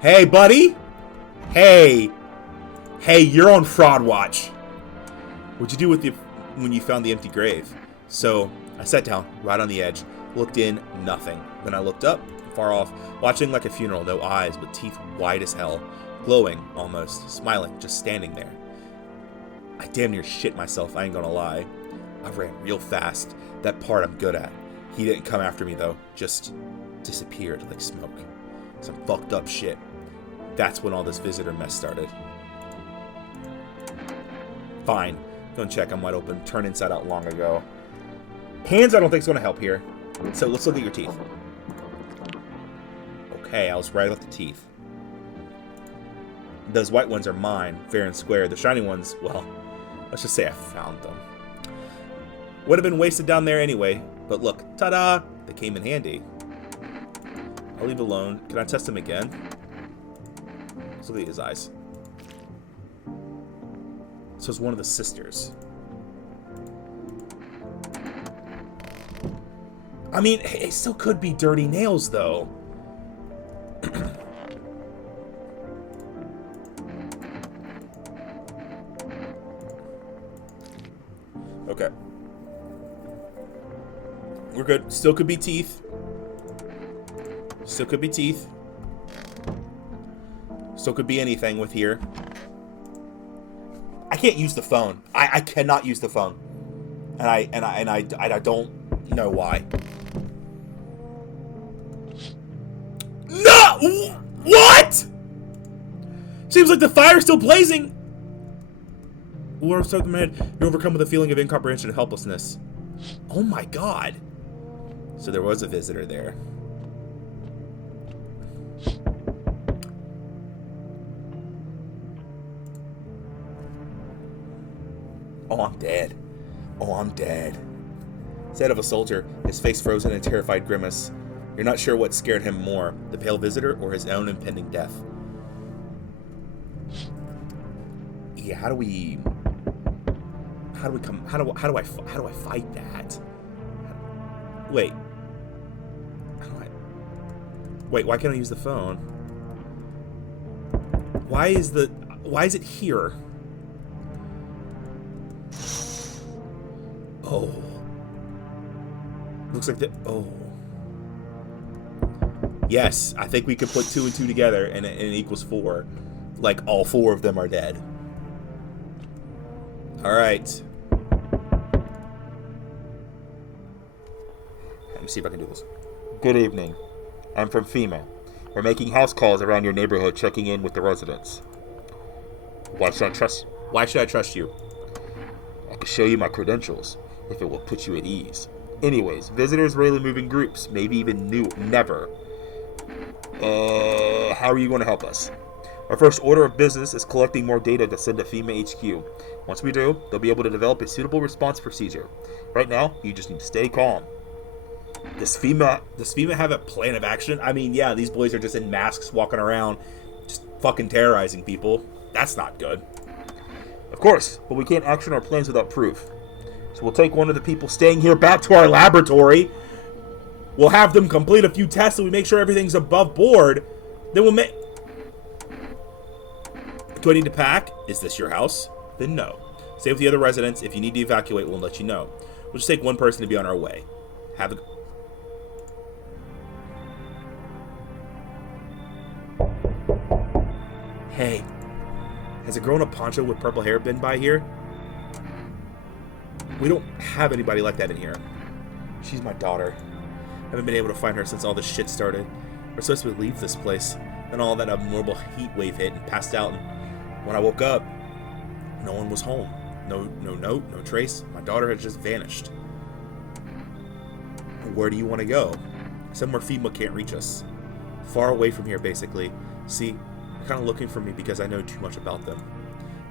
Hey, buddy! Hey! Hey, you're on fraud watch. What'd you do with when you found the empty grave? So, I sat down, right on the edge, looked in, nothing. Then I looked up, far off, watching like a funeral, no eyes, but teeth white as hell, glowing almost, smiling, just standing there. I damn near shit myself, I ain't gonna lie. I ran real fast. That part I'm good at. He didn't come after me though, just disappeared like smoke. Some fucked up shit. That's when all this visitor mess started. Fine. Go and check, I'm wide open. Turned inside out long ago. Hands I don't think is gonna help here. So let's look at your teeth. Okay, I was right about the teeth. Those white ones are mine, fair and square. The shiny ones, well, let's just say I found them. Would have been wasted down there anyway, but look, ta-da! They came in handy. I'll leave alone. Can I test him again? Let's look at his eyes. So it's one of the sisters. I mean, it still could be dirty nails, though. Okay. We're good. Still could be teeth. Still could be teeth. Still could be anything with here. I can't use the phone. I cannot use the phone. And I don't know why. No! What? Seems like the fire's still blazing. War of Southern Man, you're overcome with a feeling of incomprehension and helplessness. Oh my god. So there was a visitor there. Oh, I'm dead. Oh, I'm dead. Said of a soldier, his face frozen in a terrified grimace. You're not sure what scared him more, the pale visitor or his own impending death. Yeah, how do I fight that? Wait. Wait, why can't I use the phone? Why is it here? Oh. Looks like oh. Yes, I think we could put 2 and 2 together and it equals 4. Like all 4 of them are dead. Alright. Let me see if I can do this. Good evening. I'm from FEMA. We're making house calls around your neighborhood, checking in with the residents. Why should I trust you? I can show you my credentials, if it will put you at ease. Anyways, visitors rarely move in groups, maybe even never. How are you going to help us? Our first order of business is collecting more data to send to FEMA HQ. Once we do, they'll be able to develop a suitable response procedure. Right now, you just need to stay calm. Does FEMA have a plan of action? I mean, yeah, these boys are just in masks walking around, just fucking terrorizing people. That's not good. Of course, but we can't action our plans without proof. So we'll take one of the people staying here back to our laboratory. We'll have them complete a few tests so we make sure everything's above board. Then we'll make... Do I need to pack? Is this your house? Then no. Stay with the other residents. If you need to evacuate, we'll let you know. We'll just take one person to be on our way. Have a... Hey. Has a grown-up poncho with purple hair been by here? We don't have anybody like that in here. She's my daughter. I haven't been able to find her since all this shit started. We're supposed to leave this place. Then all that abnormal heat wave hit and passed out. And when I woke up, no one was home. No note, no trace. My daughter had just vanished. Where do you want to go? Somewhere FEMA can't reach us. Far away from here, basically. See, they're kind of looking for me because I know too much about them.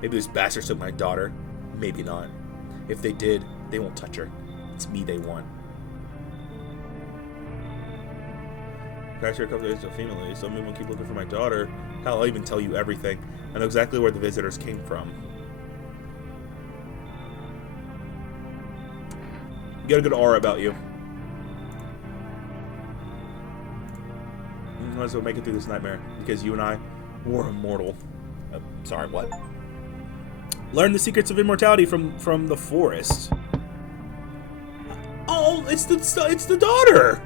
Maybe those bastards took my daughter. Maybe not. If they did, they won't touch her. It's me they want. Guys, here a couple days to FEMA. Some people keep looking for my daughter. Hell, I'll even tell you everything. I know exactly where the visitors came from. You got a good aura about you. You might as well make it through this nightmare, because you and I were immortal. Sorry, what? Learn the secrets of immortality from the forest. Oh, it's the daughter.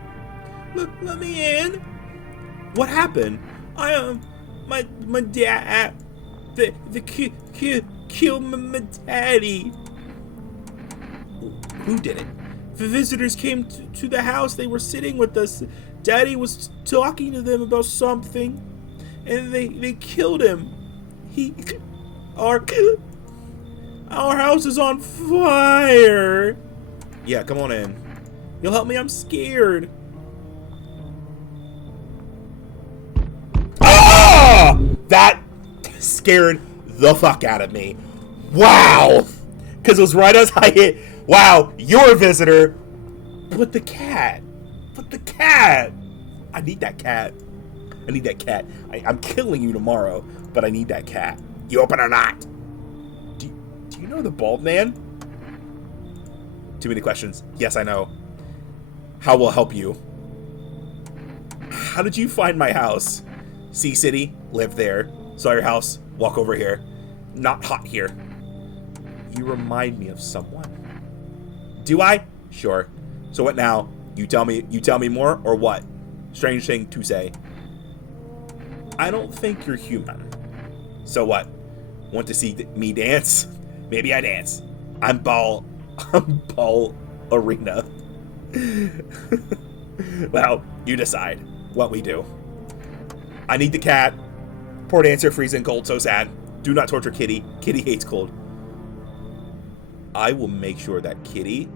Let me in. What happened? My dad. The killed my daddy. Who did it? The visitors came to the house. They were sitting with us. Daddy was talking to them about something, and they killed him. Our house is on fire. Yeah, come on in. You'll help me. I'm scared. Ah! That scared the fuck out of me. Wow. Because it was right as I hit. Wow, you're a visitor. But the cat. I need that cat. I'm killing you tomorrow, but I need that cat. You open or not? Do you know the bald man? Too many questions. Yes, I know. How will I help you? How did you find my house? Sea City, live there. Saw your house, walk over here. Not hot here. You remind me of someone. Do I? Sure. So what now? You tell me more, or what? Strange thing to say. I don't think you're human. So what? Want to see me dance? Maybe I dance. I'm ball arena. Well, you decide what we do. I need the cat. Poor dancer, freezing cold, so sad. Do not torture Kitty. Kitty hates cold. I will make sure that Kitty...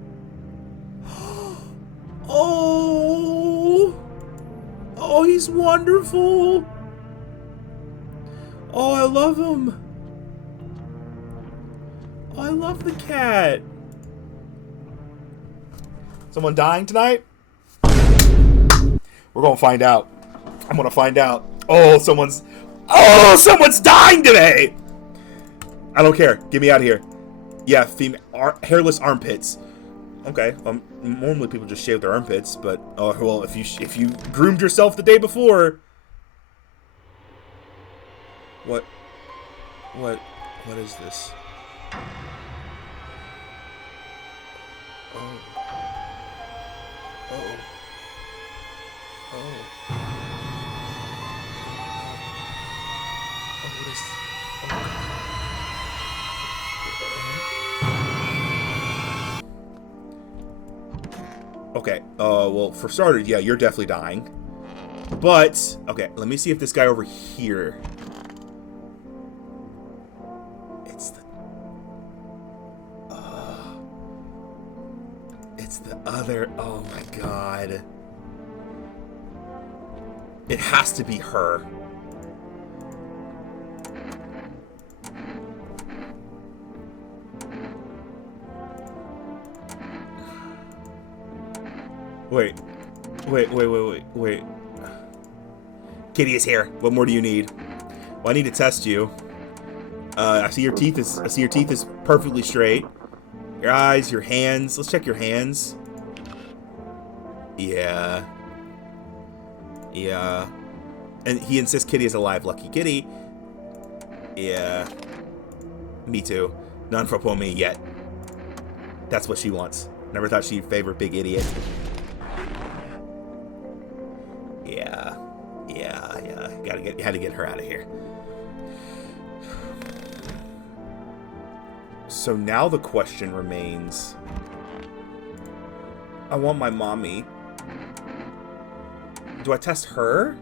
Oh, he's wonderful. Oh, I love him. Oh, I love the cat. Someone dying tonight? We're gonna find out. I'm gonna find out. Oh, someone's dying today. I don't care. Get me out of here. Yeah, hairless armpits. Okay. Normally people just shave their armpits, but oh well, if you groomed yourself the day before. What is this? Oh, what is... Okay, well, for starters, yeah, you're definitely dying. But, okay, let me see if this guy over here... It's the other... Oh my god. It has to be her. Wait. Kitty is here. What more do you need? Well, I need to test you. I see your teeth is perfectly straight. Your eyes, your hands. Let's check your hands. Yeah. And he insists Kitty is alive. Lucky Kitty. Yeah. Me too. None for me yet. That's what she wants. Never thought she'd favor big idiot. Yeah. Had to get her out of here. So now the question remains... I want my mommy. Do I test her?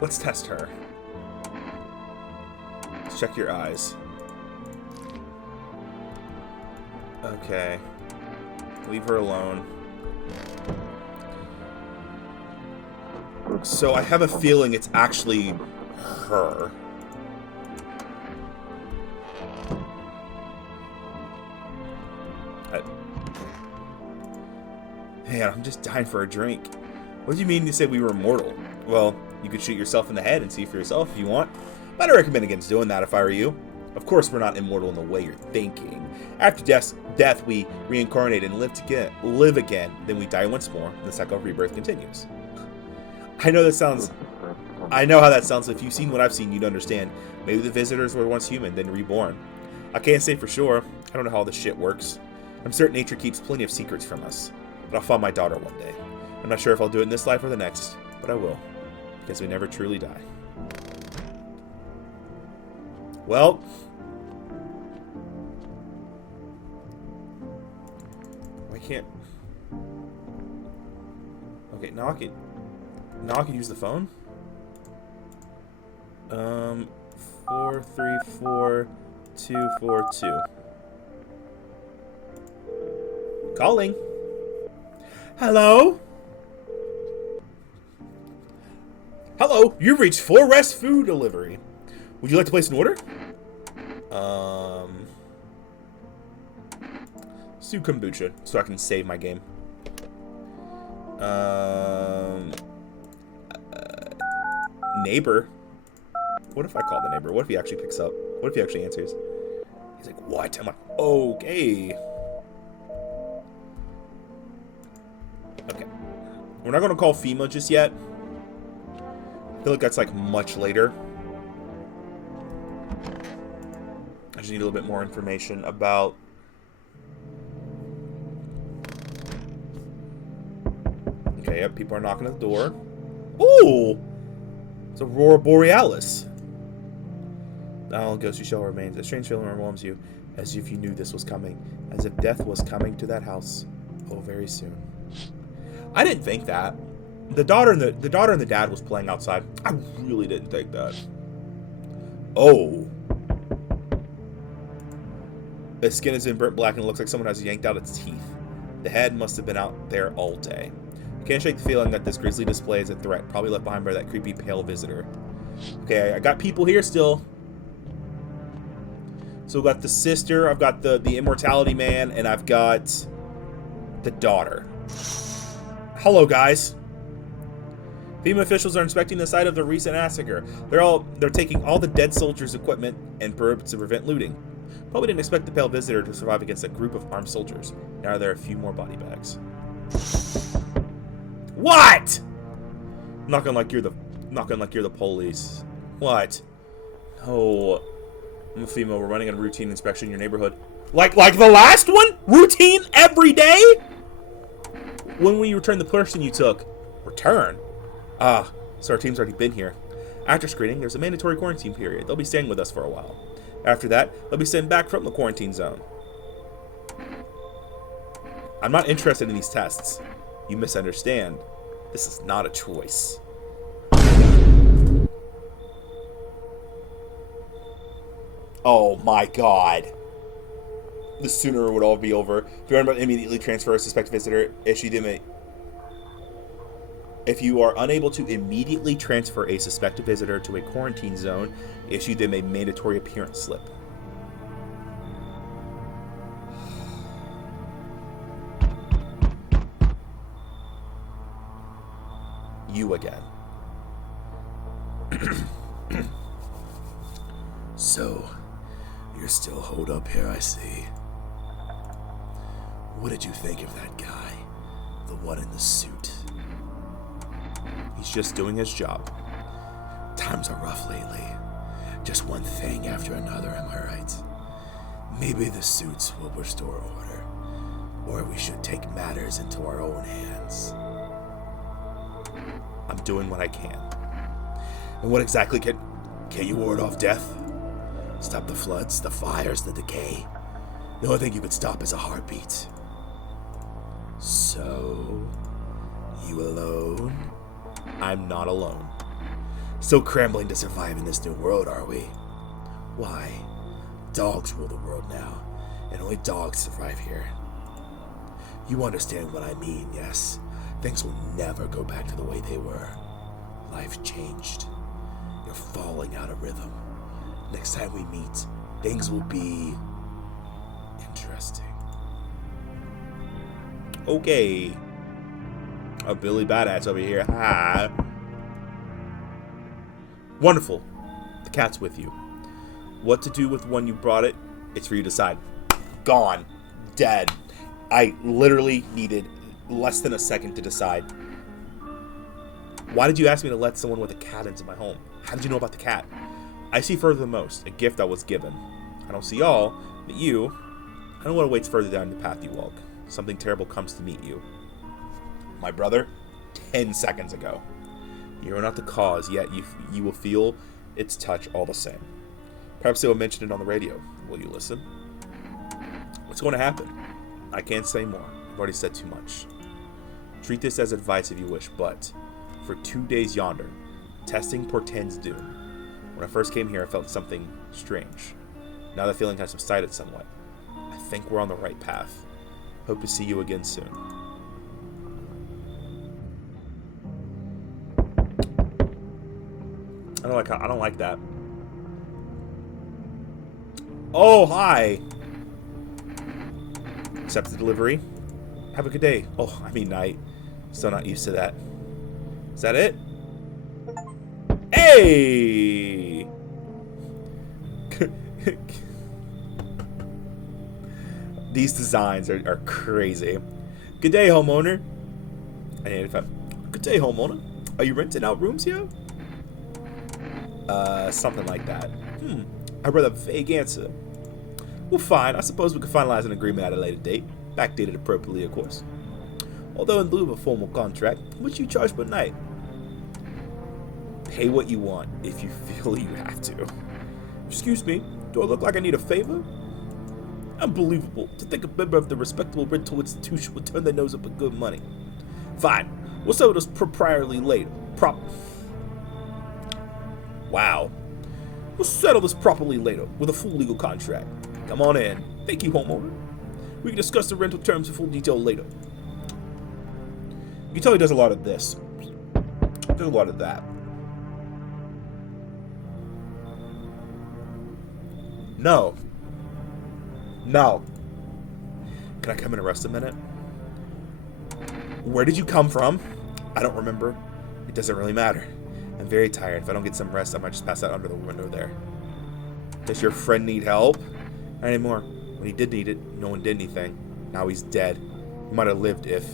Let's test her. Let's check your eyes. Okay. Leave her alone. So I have a feeling it's actually her. Man, I'm just dying for a drink. What do you mean you said we were immortal? Well, you could shoot yourself in the head and see for yourself if you want. But I recommend against doing that if I were you. Of course, we're not immortal in the way you're thinking. After death, we reincarnate and live again. Then we die once more, and the cycle of rebirth continues. I know how that sounds. If you've seen what I've seen, you'd understand. Maybe the visitors were once human, then reborn. I can't say for sure. I don't know how all this shit works. I'm certain nature keeps plenty of secrets from us. But I'll find my daughter one day. I'm not sure if I'll do it in this life or the next, but I will. Because we never truly die. Well... I can't... Okay, now I can use the phone? 434242. Calling. Hello? Hello, you've reached Forest Food Delivery. Would you like to place an order? Let's do kombucha so I can save my game. Neighbor. What if I call the neighbor? What if he actually picks up? What if he actually answers? He's like, what? I'm like, okay. Okay. We're not going to call FEMA just yet. I feel like that's like much later. I just need a little bit more information about... Okay, yep, people are knocking at the door. Ooh! It's Aurora Borealis. Now Ghostly Shell remains. A strange feeling overwhelms you, as if you knew this was coming. As if death was coming to that house. Oh, very soon. I didn't think that. The daughter and the dad was playing outside. I really didn't think that. Oh. The skin has been burnt black and it looks like someone has yanked out its teeth. The head must have been out there all day. I can't shake the feeling that this grisly display is a threat, probably left behind by that creepy pale visitor. Okay, I got people here still. So I've got the sister, I've got the immortality man, and I've got the daughter. Hello, guys. FEMA officials are inspecting the site of the recent massacre. They're taking all the dead soldiers' equipment and probes to prevent looting. Probably didn't expect the pale visitor to survive against a group of armed soldiers. Now there are a few more body bags. What? Not gonna like you're the police. What? Oh, I'm a FEMA. We're running a routine inspection in your neighborhood. Like the last one? Routine every day? When will you return the person you took? Return? Ah, so our team's already been here. After screening, there's a mandatory quarantine period. They'll be staying with us for a while. After that, they'll be sent back from the quarantine zone. I'm not interested in these tests. You misunderstand. This is not a choice. Oh my god. The sooner it would all be over. If you're about to immediately transfer a suspected visitor, issue them a... If you are unable to immediately transfer a suspected visitor to a quarantine zone, issue them a mandatory appearance slip. You again. So, you're still holed up here, I see. What did you think of that guy? The one in the suit? He's just doing his job. Times are rough lately. Just one thing after another, am I right? Maybe the suits will restore order. Or we should take matters into our own hands. I'm doing what I can. And what exactly can you ward off death? Stop the floods, the fires, the decay. The only thing you can stop is a heartbeat. So, you alone? I'm not alone. Still scrambling to survive in this new world, are we? Why? Dogs rule the world now, and only dogs survive here. You understand what I mean, yes? Things will never go back to the way they were. Life changed. You're falling out of rhythm. Next time we meet, things will be interesting. Okay. A Billy Badass over here. Ha. Wonderful. The cat's with you. What to do with when you brought it, it's for you to decide. Gone. Dead. I literally needed less than a second to decide. Why did you ask me to let someone with a cat into my home? How did you know about the cat? I see further than most, a gift I was given. I don't see all, but you, I know what awaits further down the path you walk. Something terrible comes to meet you. My brother, 10 seconds ago. You are not the cause, yet you will feel its touch all the same. Perhaps they will mention it on the radio. Will you listen? What's going to happen? I can't say more. I've already said too much. Treat this as advice if you wish, but for 2 days yonder, testing portends doom. When I first came here, I felt something strange. Now the feeling has subsided somewhat. I think we're on the right path. Hope to see you again soon. I don't like that. Oh, hi. Accept the delivery. Have a good day. Oh, I mean night. Still not used to that. Is that it? Hey! These designs are crazy. Good day, homeowner. Good day, homeowner. Are you renting out rooms here? Something like that. I'd rather have a vague answer. Well, fine. I suppose we could finalize an agreement at a later date. Backdated appropriately, of course. Although in lieu of a formal contract, which you charge per night. Pay what you want if you feel you have to. Excuse me, do I look like I need a favor? Unbelievable. To think a member of the respectable rental institution would turn their nose up at good money. Fine. We'll settle this proprietarily later. Wow. We'll settle this properly later with a full legal contract. Come on in. Thank you, homeowner. We can discuss the rental terms in full detail later. You can tell he does a lot of this. There's a lot of that. No. No. Can I come in and rest a minute? Where did you come from? I don't remember. It doesn't really matter. I'm very tired. If I don't get some rest, I might just pass out under the window there. Does your friend need help? Not anymore. When he did need it, no one did anything. Now he's dead. He might have lived if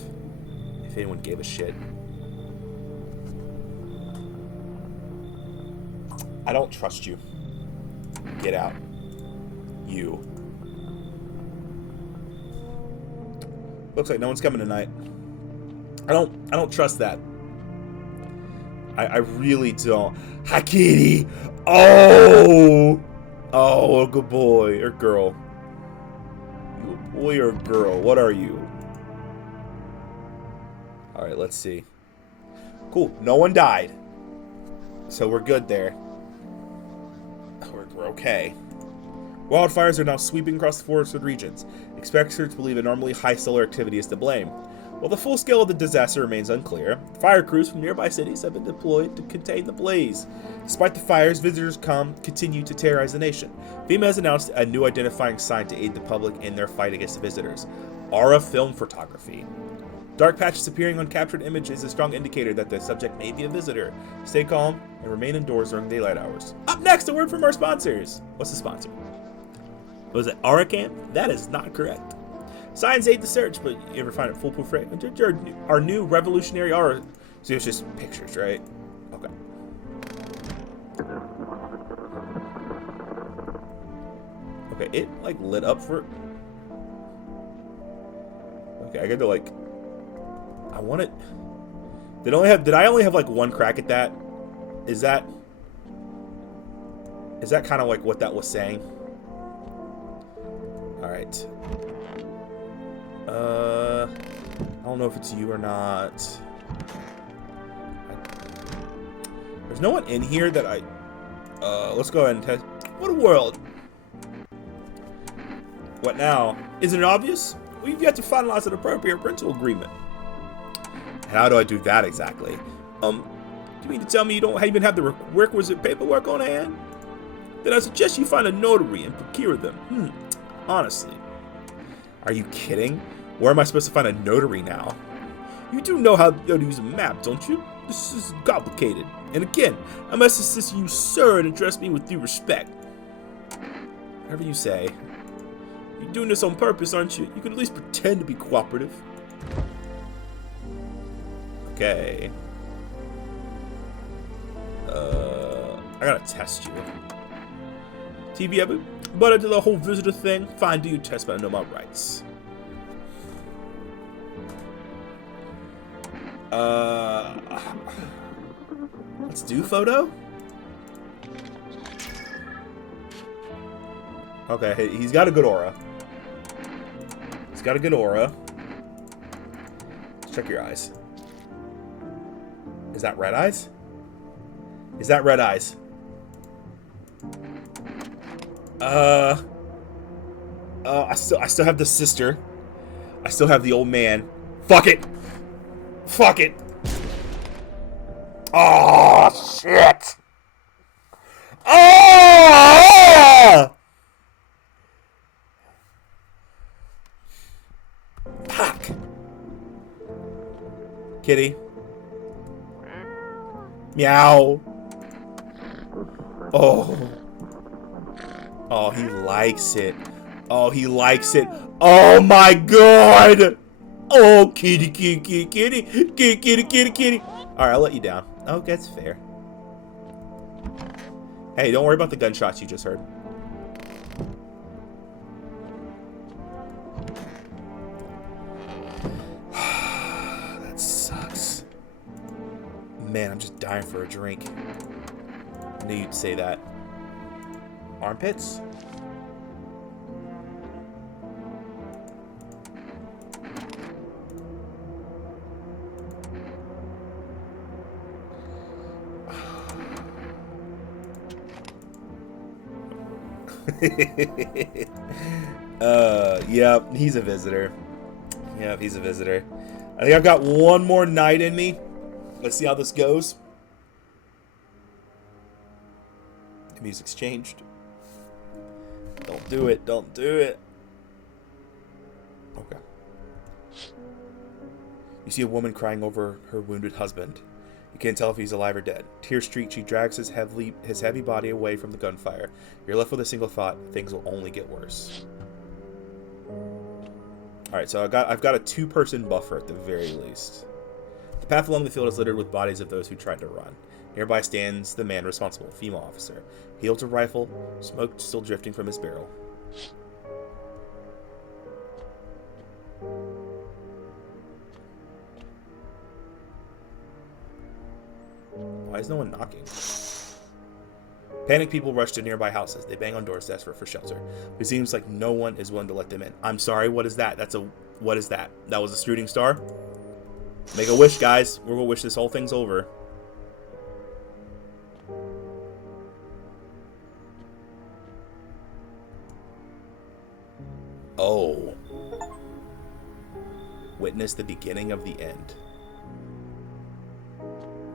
anyone gave a shit. I don't trust you. Get out. You. Looks like no one's coming tonight. I don't trust that. I really don't. Hi, kitty. Oh, good boy or girl. You a boy or a girl? What are you? All right, let's see. Cool. No one died, so we're good there. We're okay. Wildfires are now sweeping across the forested regions. Experts believe abnormally high solar activity is to blame. While the full scale of the disaster remains unclear, fire crews from nearby cities have been deployed to contain the blaze. Despite the fires, visitors continue to terrorize the nation. FEMA has announced a new identifying sign to aid the public in their fight against the visitors. Aura film photography. Dark patches appearing on captured image is a strong indicator that the subject may be a visitor. Stay calm and remain indoors during daylight hours. Up next, a word from our sponsors. What's the sponsor? Was it AuraCam? That is not correct. Signs aid the search, but you ever find it foolproof, right? Our new revolutionary Aura. So it's just pictures, right? Okay. Okay, it like lit up for. Okay, I got to like. I want it. Did I only have like one crack at that? Is that? Is that kind of like what that was saying? Alright. I don't know if it's you or not. There's no one in here that I... let's go ahead and test. What a world! What now? Isn't it obvious? We've yet to finalize an appropriate rental agreement. How do I do that exactly? You mean to tell me you don't even have the requisite paperwork on hand? Then I suggest you find a notary and procure them. Honestly. Are you kidding? Where am I supposed to find a notary now? You do know how to use a map, don't you? This is complicated. And again, I must assist you, sir, and address me with due respect. Whatever you say. You're doing this on purpose, aren't you? You can at least pretend to be cooperative. Okay. I gotta test you. TV ever? But I did the whole visitor thing. Fine, do your test, but I know my rights. Let's do photo. Okay, he's got a good aura. He's got a good aura. Let's check your eyes. Is that red eyes? Is that red eyes? I still have the sister. I still have the old man. Fuck it. Fuck it. Oh shit. Oh! Fuck. Kitty. Meow. Oh. Oh, he likes it. Oh, he likes it. Oh my god. Oh, kitty, kitty, kitty, kitty, kitty, kitty, kitty, kitty. All right, I'll let you down. Oh, that's fair. Hey, don't worry about the gunshots you just heard. That sucks. Man, I'm just dying for a drink. I knew you'd say that. Armpits? Yep, he's a visitor. Yep, he's a visitor. I think I've got one more night in me. Let's see how this goes. The music's changed. Don't do it. Don't do it. Okay. You see a woman crying over her wounded husband. You can't tell if he's alive or dead. Tear streaked, she drags his heavy body away from the gunfire. You're left with a single thought: things will only get worse. All right, so I've got a two-person buffer at the very least. The path along the field is littered with bodies of those who tried to run. Nearby stands the man responsible, female officer. He holds a rifle, smoke still drifting from his barrel. Why is no one knocking? Panicked people rush to nearby houses. They bang on doors desperate for shelter. It seems like no one is willing to let them in. I'm sorry, what is that? What is that? That was a shooting star? Make a wish, guys. We're gonna wish this whole thing's over. Oh. Witness the beginning of the end.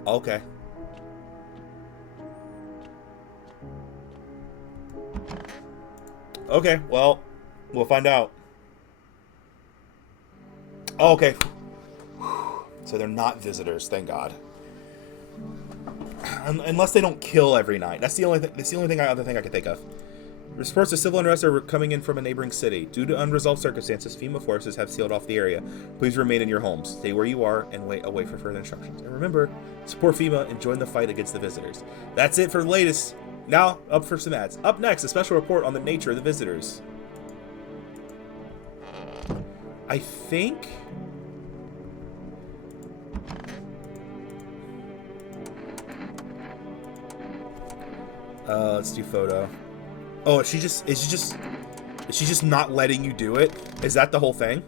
Okay. Okay, well, we'll find out. Oh, okay. So they're not visitors, thank God. Unless they don't kill every night. That's the only other thing I can think of. Reports of civil unrest are coming in from a neighboring city. Due to unresolved circumstances, FEMA forces have sealed off the area. Please remain in your homes. Stay where you are and wait for further instructions. And remember, support FEMA and join the fight against the visitors. That's it for the latest. Now, up for some ads. Up next, a special report on the nature of the visitors. I think... Let's do photo. Oh, is she just not letting you do it? Is that the whole thing?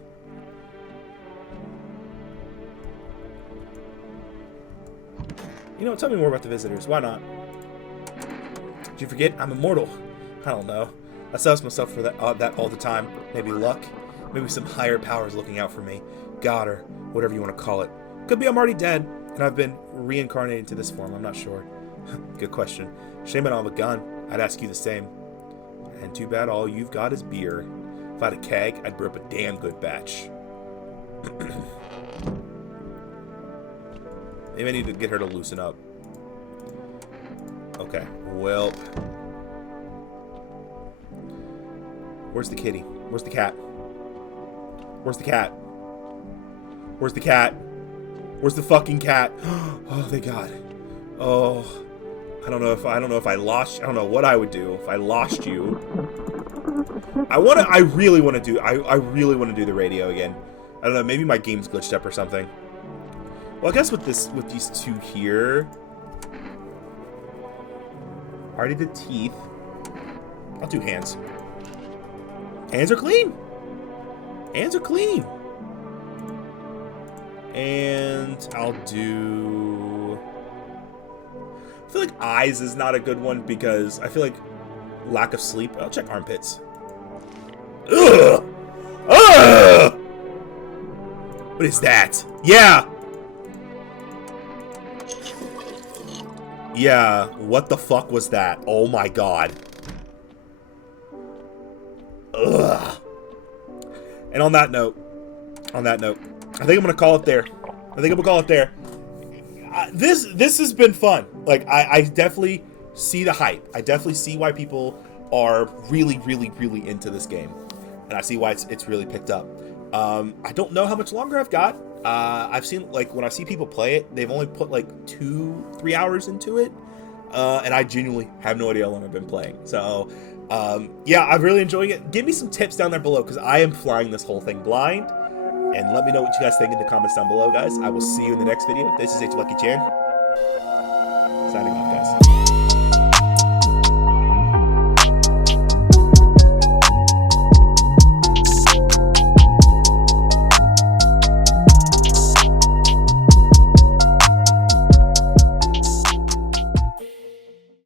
You know, tell me more about the visitors. Why not? Did you forget? I'm immortal. I don't know. I says myself for that all the time. Maybe luck. Maybe some higher powers looking out for me. God, or whatever you want to call it. Could be I'm already dead, and I've been reincarnated into this form. I'm not sure. Good question. Shame I don't have a gun. I'd ask you the same. And too bad all you've got is beer. If I had a keg, I'd brew up a damn good batch. Maybe I need to get her to loosen up. Okay, well... Where's the kitty? Where's the cat? Where's the cat? Where's the cat? Where's the fucking cat? Oh, thank God. Oh, I don't know if I lost. I don't know what I would do if I lost you. I really want to do the radio again. I don't know. Maybe my game's glitched up or something. Well, I guess with these two here, I already did teeth. I'll do hands. Hands are clean. Hands are clean. And I'll do... I feel like eyes is not a good one because I feel like lack of sleep. I'll check armpits. Ugh! Ugh! What is that? Yeah! Yeah, what the fuck was that? Oh my God. Ugh. And on that note, I think I'm gonna call it there. This has been fun. Like, I definitely see the hype. I definitely see why people are really, really, really into this game, and I see why it's really picked up. I don't know how much longer I've got. I've seen, like, when I see people play it, they've only put like 2-3 hours into it, and I genuinely have no idea how long I've been playing. So, yeah, I'm really enjoying it. Give me some tips down there below because I am flying this whole thing blind. And let me know what you guys think in the comments down below, guys. I will see you in the next video. This is AgentBlackieChan.